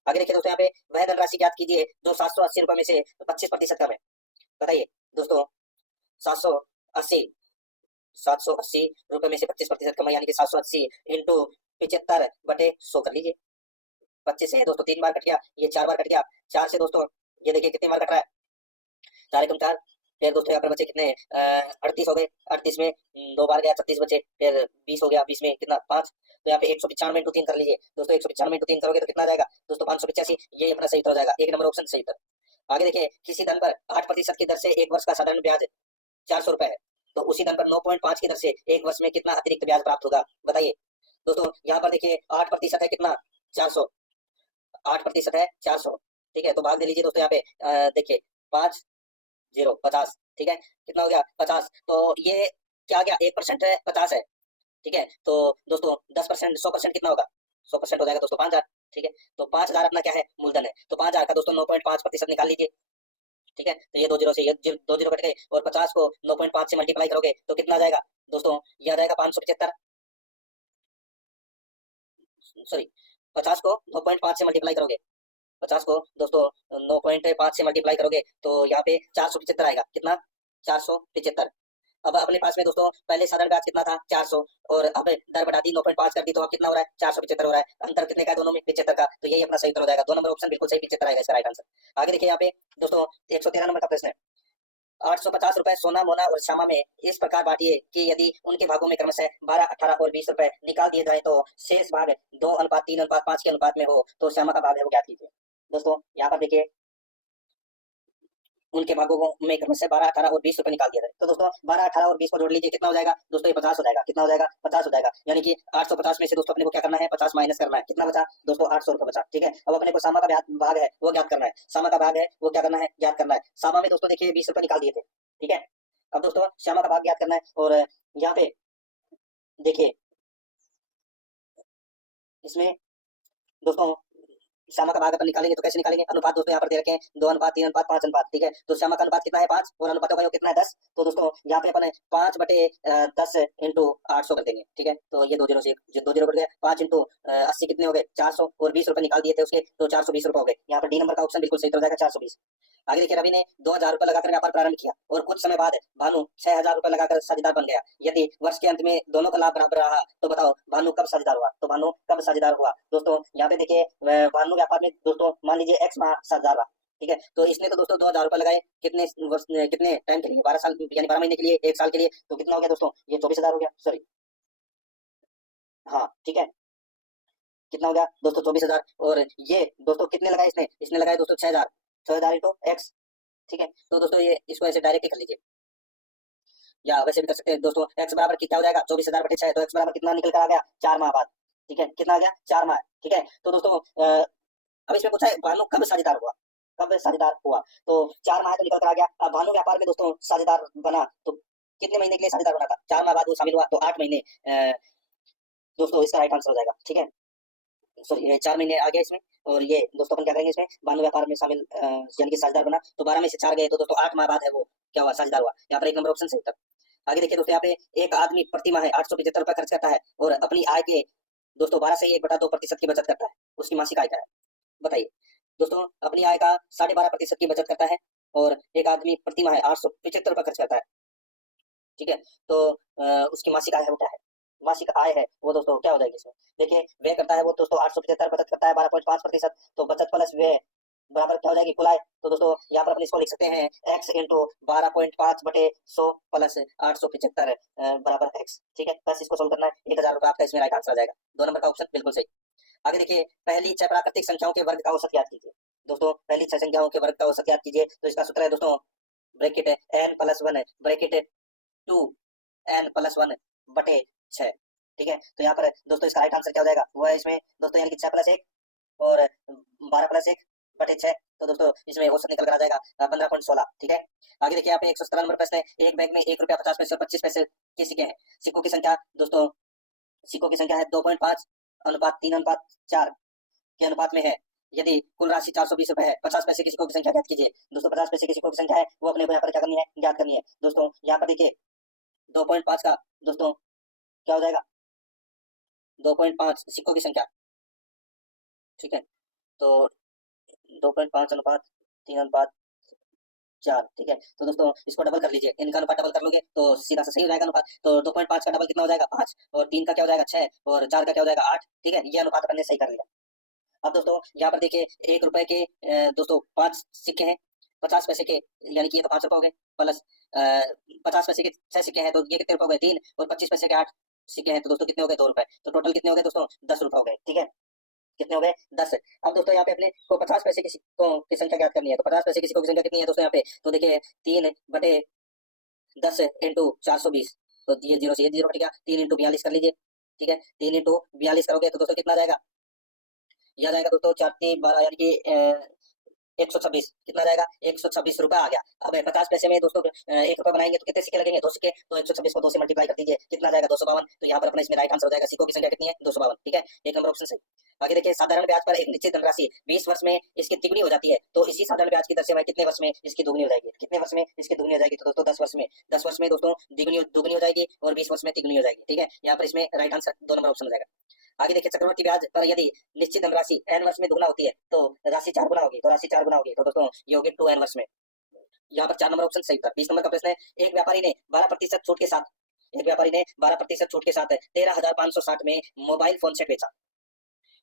आगे देखिए दोस्तों, यहाँ पे वह धनराशि ज्ञात कीजिए जो 780 रुपए में से 25% कम है। बताइए दोस्तों, 780 780 रुपए में से 25% कम है, यानी कि 780 इंटू 75/100 कर लीजिए। 25 से दोस्तों 3 बार कट गया, ये 4 बार कट गया, 4 से दोस्तों ये देखिए कितने बार कट रहा है, 4 एकम 4, फिर दोस्तों यहाँ पर बचे कितने 38 हो गए, 38 में 2 बार गया 36 बचे, फिर 20 हो गया, 20 में कितना 5, तो यहाँ पे 195 इंटू 3 कर लीजिए दोस्तों, 195 इंटू 3 करोगे तो कितना आ जाएगा दोस्तों 585, ये अपना सही उत्तर हो जाएगा, 1 नंबर ऑप्शन सही उत्तर। आगे देखिए, किसी धन पर 8% की दर से 1 वर्ष का साधारण ब्याज 400 रुपए है, तो उसी धन पर 9.5 की दर से 1 वर्ष में कितना अतिरिक्त ब्याज प्राप्त होगा। बताइए दोस्तों, यहाँ पर देखिए 8% है कितना 400, 8% है 400, ठीक है, तो भाग दे लीजिए दोस्तों, यहाँ पे देखिए 5 0 50, ठीक है, कितना हो गया 50, तो ये क्या गया 1% है 50 है, ठीक है। तो दोस्तों 10% 100% कितना होगा, 100% हो जाएगा दोस्तों 5000, ठीक है। तो 5000 अपना क्या है मूलधन है, तो 5000 का दोस्तों 9.5% निकाल लीजिए, ठीक है। तो ये 2 जीरो से ये 2 जीरो कट गए, और 50 को 9.5 से मल्टीप्लाई करोगे तो कितना आ जाएगा दोस्तों, ये आ जाएगा 575, सॉरी 50 को 9.5 से मल्टीप्लाई करोगे, 50 को दोस्तों 9.5 से मल्टीप्लाई करोगे तो यहाँ पे 475 आएगा, कितना 475। अब अपने पास में दोस्तों पहले साधारण ब्याज कितना था 400, और अब दर बढ़ा दी 9.5 कर दी, तो अब कितना हो रहा है 475 हो रहा है, अंतर कितने का है दोनों में 75 का, तो यही अपना सही उत्तर हो जाएगा, 2 नंबर ऑप्शन बिल्कुल सही 75 आएगा इसका राइट आंसर। आगे देखिए यहाँ पे दोस्तों 113 नंबर का प्रश्न है, 850 रुपए सोना, मोना और श्यामा में इस प्रकार बांटिए कि यदि उनके भागों में क्रमशः 12, 18 और 20 रुपए निकाल दिए जाए तो शेष भाग 2:3:5 के अनुपात में हो, तो श्यामा का भाग है वो क्या कीजिए। दोस्तों यहाँ पर देखिए उनके भागों में क्रमशः 12, 18 और 20 रुपए निकाल दिया जाए, तो दोस्तों 12, 18 और 20 को जोड़ लीजिए, कितना हो जाएगा दोस्तों, ये 50 हो जाएगा, कितना हो जाएगा 50 हो जाएगा, यानी कि 850 में से दोस्तों अपने को क्या करना है 50 माइनस करना है, कितना बचा दोस्तों 800 रुपए बचा, ठीक है। अब अपने को सामा का भाग है वो ज्ञात करना है, सामा का भाग है वो क्या करना है ज्ञात करना है। सामा में दोस्तों देखिए 20 रुपए निकाल दिए थे, ठीक है। अब दोस्तों श्यामा का भाग ज्ञात करना है, और यहाँ पे देखिए इसमें दोस्तों श्यामा का भाग अपन निकालेंगे तो कैसे निकालेंगे? अनुपात दोस्तों यहाँ पर दे रखे हैं 2 अनुपात 3 अनुपात 5 अनुपात, ठीक है। तो श्यामा का अनुपात कितना है 5 और अनुपातों का योग कितना है 10। तो दोस्तों यहाँ पे अपन 5/10 इंटू 800 कर देंगे, ठीक है। तो ये 2 जीरो से 2 जीरो कट गया, 5 इंटू 80 कितने हो गए 400 और 20 रुपए निकाल दिए थे उसके, तो 420 रुपए हो गए। यहाँ पर डी नंबर का ऑप्शन बिल्कुल सही हो जाएगा 420। आगे देखिए, रवि ने 2000 रुपए लगाकर व्यापार प्रारंभ किया और कुछ समय बाद भानु 6000 रुपए लगाकर साझेदार बन गया। यदि वर्ष के अंत में दोनों का लाभ बराबर रहा तो बताओ भानु कब साझेदार हुआ? तो भानु कब साझेदार हुआ दोस्तों? यहाँ पे देखिए भानु व्यापार में दोस्तों मान लीजिए एक्स माह साझेदार रहा, ठीक है। तो इसने तो दोस्तों 2000 रुपए लगाए कितने वर्ष कितने टाइम के लिए? 12 साल यानी 12 महीने के लिए, 1 साल के लिए। तो कितना हो गया दोस्तों? ये 24,000 हो गया, सॉरी हाँ, ठीक है। कितना हो गया दोस्तों? 24,000। और ये दोस्तों कितने लगाए इसने? इसने लगाए दोस्तों 6000, 6000 इंटू एक्स, ठीक है। तो दोस्तों ये इसको ऐसे डायरेक्ट ही कर लीजिए या वैसे भी कर सकते हैं दोस्तों। एक्स बराबर क्या हो जाएगा? 24,000 बटे 6। तो एक्स बराबर कितना निकल कर आ गया? 4 माह बाद, ठीक है। कितना आ गया? 4 माह, ठीक है। तो दोस्तों अब इसमें पूछा है भानु कब साझेदार हुआ, कब साझेदार हुआ? तो 4 माह तो निकल कर आ गया। अब भानु व्यापार में दोस्तों साझेदार बना तो कितने महीने के लिए साझेदार बना था? 4 माह बाद वो शामिल हुआ, तो 8 महीने दोस्तों इसका राइट आंसर हो जाएगा, ठीक है। सॉरी 4 महीने आ गया इसमें। और ये दोस्तों अपन क्या करेंगे इसमें? भानु व्यापार में शामिल यानी कि साझेदार बना, तो 12 में से 4 गए तो दोस्तों 8 माह बाद है वो क्या हुआ? साझेदार हुआ। यहाँ पर 1 नंबर ऑप्शन सही उत्तर। आगे देखिए दोस्तों, यहाँ पे एक आदमी प्रति माह 875 रुपए खर्च करता है और अपनी आय के दोस्तों 12 से 1/2% की बचत करता है। उसकी मासिक आय क्या है बताइए? दोस्तों अपनी आय का 12.5% की बचत करता है और एक आदमी प्रति माह 875 रुपए खर्च करता है, ठीक है। तो उसकी मासिक आय है वो क्या है? मासिक आय है वो दोस्तों क्या हो जाएगी इसमें? देखिए व्यय करता है वो दोस्तों 875, बचत करता है 12.5%। तो बचत प्लस व्यय बराबर क्या हो जाएगी? कुल आय। तो दोस्तों यहाँ पर अपन इसको लिख सकते हैं x इंटू 12.5 बटे 100 प्लस 875 बराबर x, ठीक है। बस इसको सोल्व करना है, 1000 रुपए आपका इसमें राइट आंसर आ जाएगा। 2 नंबर का ऑप्शन बिल्कुल सही। आगे देखिए, पहली 6 प्राकृतिक संख्याओं के वर्ग का औसत ज्ञात कीजिए। दोस्तों पहली 6 संख्याओं के वर्ग का औसत ज्ञात कीजिए। तो इसका सूत्र है दोस्तों ब्रैकेट n+1 ब्रैकेट 2n+1 बटे 6, ठीक है। तो यहाँ पर दोस्तों इसका राइट आंसर क्या हो जाएगा? वो है इसमें दोस्तों यानी कि 6 + 1 और 12 + 1 बटे 6। तो दोस्तों इसमें औसत निकल कर आ जाएगा 15.16, ठीक है। आगे देखिए, यहाँ पे 117 नंबर प्रश्न है। एक बैग में 1 रुपया 50 पैसे और 25 पैसे के सिक्के हैं। सिक्कों की संख्या दोस्तों, सिक्कों की संख्या है 2.5 अनुपात 3 अनुपात 4 के अनुपात में है। यदि कुल राशि 420 रुपए है, 50 पैसे की सिक्कों की संख्या ज्ञात कीजिए। दोस्तों 50 पैसे की सिक्कों की संख्या है वो अपने को यहाँ पर क्या करनी है? ज्ञात करनी है। दोस्तों यहाँ पर देखिए 2.5 का दोस्तों क्या हो जाएगा? 2.5 सिक्कों की संख्या, ठीक है। तो 2.5 अनुपात 3 अनुपात 4, ठीक है। तो दोस्तों इसको डबल कर लीजिए, इनका अनुपात डबल कर लोगे तो सीधा सा सही हो जाएगा अनुपात। तो 2.5 का डबल कितना हो जाएगा? 5 और 3 का क्या हो जाएगा? 6 और 4 का क्या हो जाएगा? 8, ठीक है। ये अनुपात अपन ने सही कर लिया। अब दोस्तों यहाँ पर देखिए 1 रुपए के दोस्तों 5 सिक्के हैं, 50 पैसे के यानी कि ये तो 5 रुपए हो गए, प्लस 50 पैसे के 6 सिक्के हैं तो ये कितने रुपए हो गए? 3 और 25 पैसे के 8 सिक्के हैं तो दोस्तों कितने हो गए? 2 रुपए। तो टोटल कितने हो गए दोस्तों? 10 रुपए हो गए, ठीक है। कितने हो गए? 10। अब दोस्तों यहाँ पे अपने को 50 पैसे की सिक्कों की संख्या ज्ञात करनी है। तो 50 पैसे की सिक्कों की संख्या कितनी है दोस्तों यहाँ पे? तो देखिए 3/10 इंटू 420, तो ये 0 से ये 0 हट गया। 3 इंटू 42 कर लीजिए, ठीक है। 3 इंटू 42 करोगे तो दोस्तों कितना जाएगा? यह आ जाएगा दोस्तों 4 3 12 यानी कि 126। कितना जाएगा? 126 रुपए आ गया। अब 50 पैसे में दोस्तों 1 रुपए बनाएंगे तो कितने सिक्के लगेंगे? 2 सिक्के। तो 126 को 2 से मल्टीप्लाई कर दीजिए, कितना जाएगा? 252। तो यहाँ पर अपना इसमें राइट आंसर हो जाएगा। सिक्कों की संख्या कितनी है? 252, ठीक है। 1 नंबर ऑप्शन सही। आगे देखिए, साधारण ब्याज पर एक निश्चित धनराशि 20 वर्ष में इसकी तिगुनी हो जाती है, तो इसी साधारण ब्याज की दर से वह कितने वर्ष में इसकी दुगनी हो जाएगी? कितने वर्ष में इसकी दुगनी हो जाएगी? तो दोस्तों 10 वर्ष में। 10 वर्ष में दोस्तों दुगनी हो जाएगी और 20 वर्ष में तिगुनी हो जाएगी, ठीक है। यहाँ पर इसमें राइट आंसर 2 नंबर ऑप्शन हो जाएगा। आगे देखिए, चक्रवर्ती ब्याज पर यदि निश्चित धनराशि n वर्ष में दुगना होती है तो राशि 4 गुना होगी। तो राशि 4 गुना होगी तो दोस्तों ये होगी 2n वर्ष में। यहाँ पर 4 नंबर ऑप्शन सही था। 20 नंबर का प्रश्न है। एक व्यापारी ने 12% छूट के साथ 13,560 में मोबाइल फोन सेट बेचा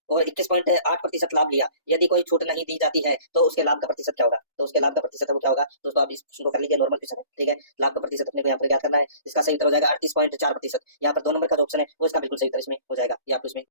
और 21.8% लाभ लिया। यदि कोई छूट नहीं दी जाती है तो उसके लाभ का प्रतिशत क्या होगा? तो उसके लाभ का प्रतिशत वो क्या होगा? दोस्तों आप इसको कर लीजिए, नॉर्मल क्वेश्चन है, ठीक है। लाभ का प्रतिशत अपने को यहाँ पर ज्ञात करना है। इसका सही उत्तर हो जाएगा 38.4%। यहाँ पर 2 नंबर का जो ऑप्शन है वो इसका बिल्कुल सही उत्तर इसमें हो जाएगा। ये आपको इसमें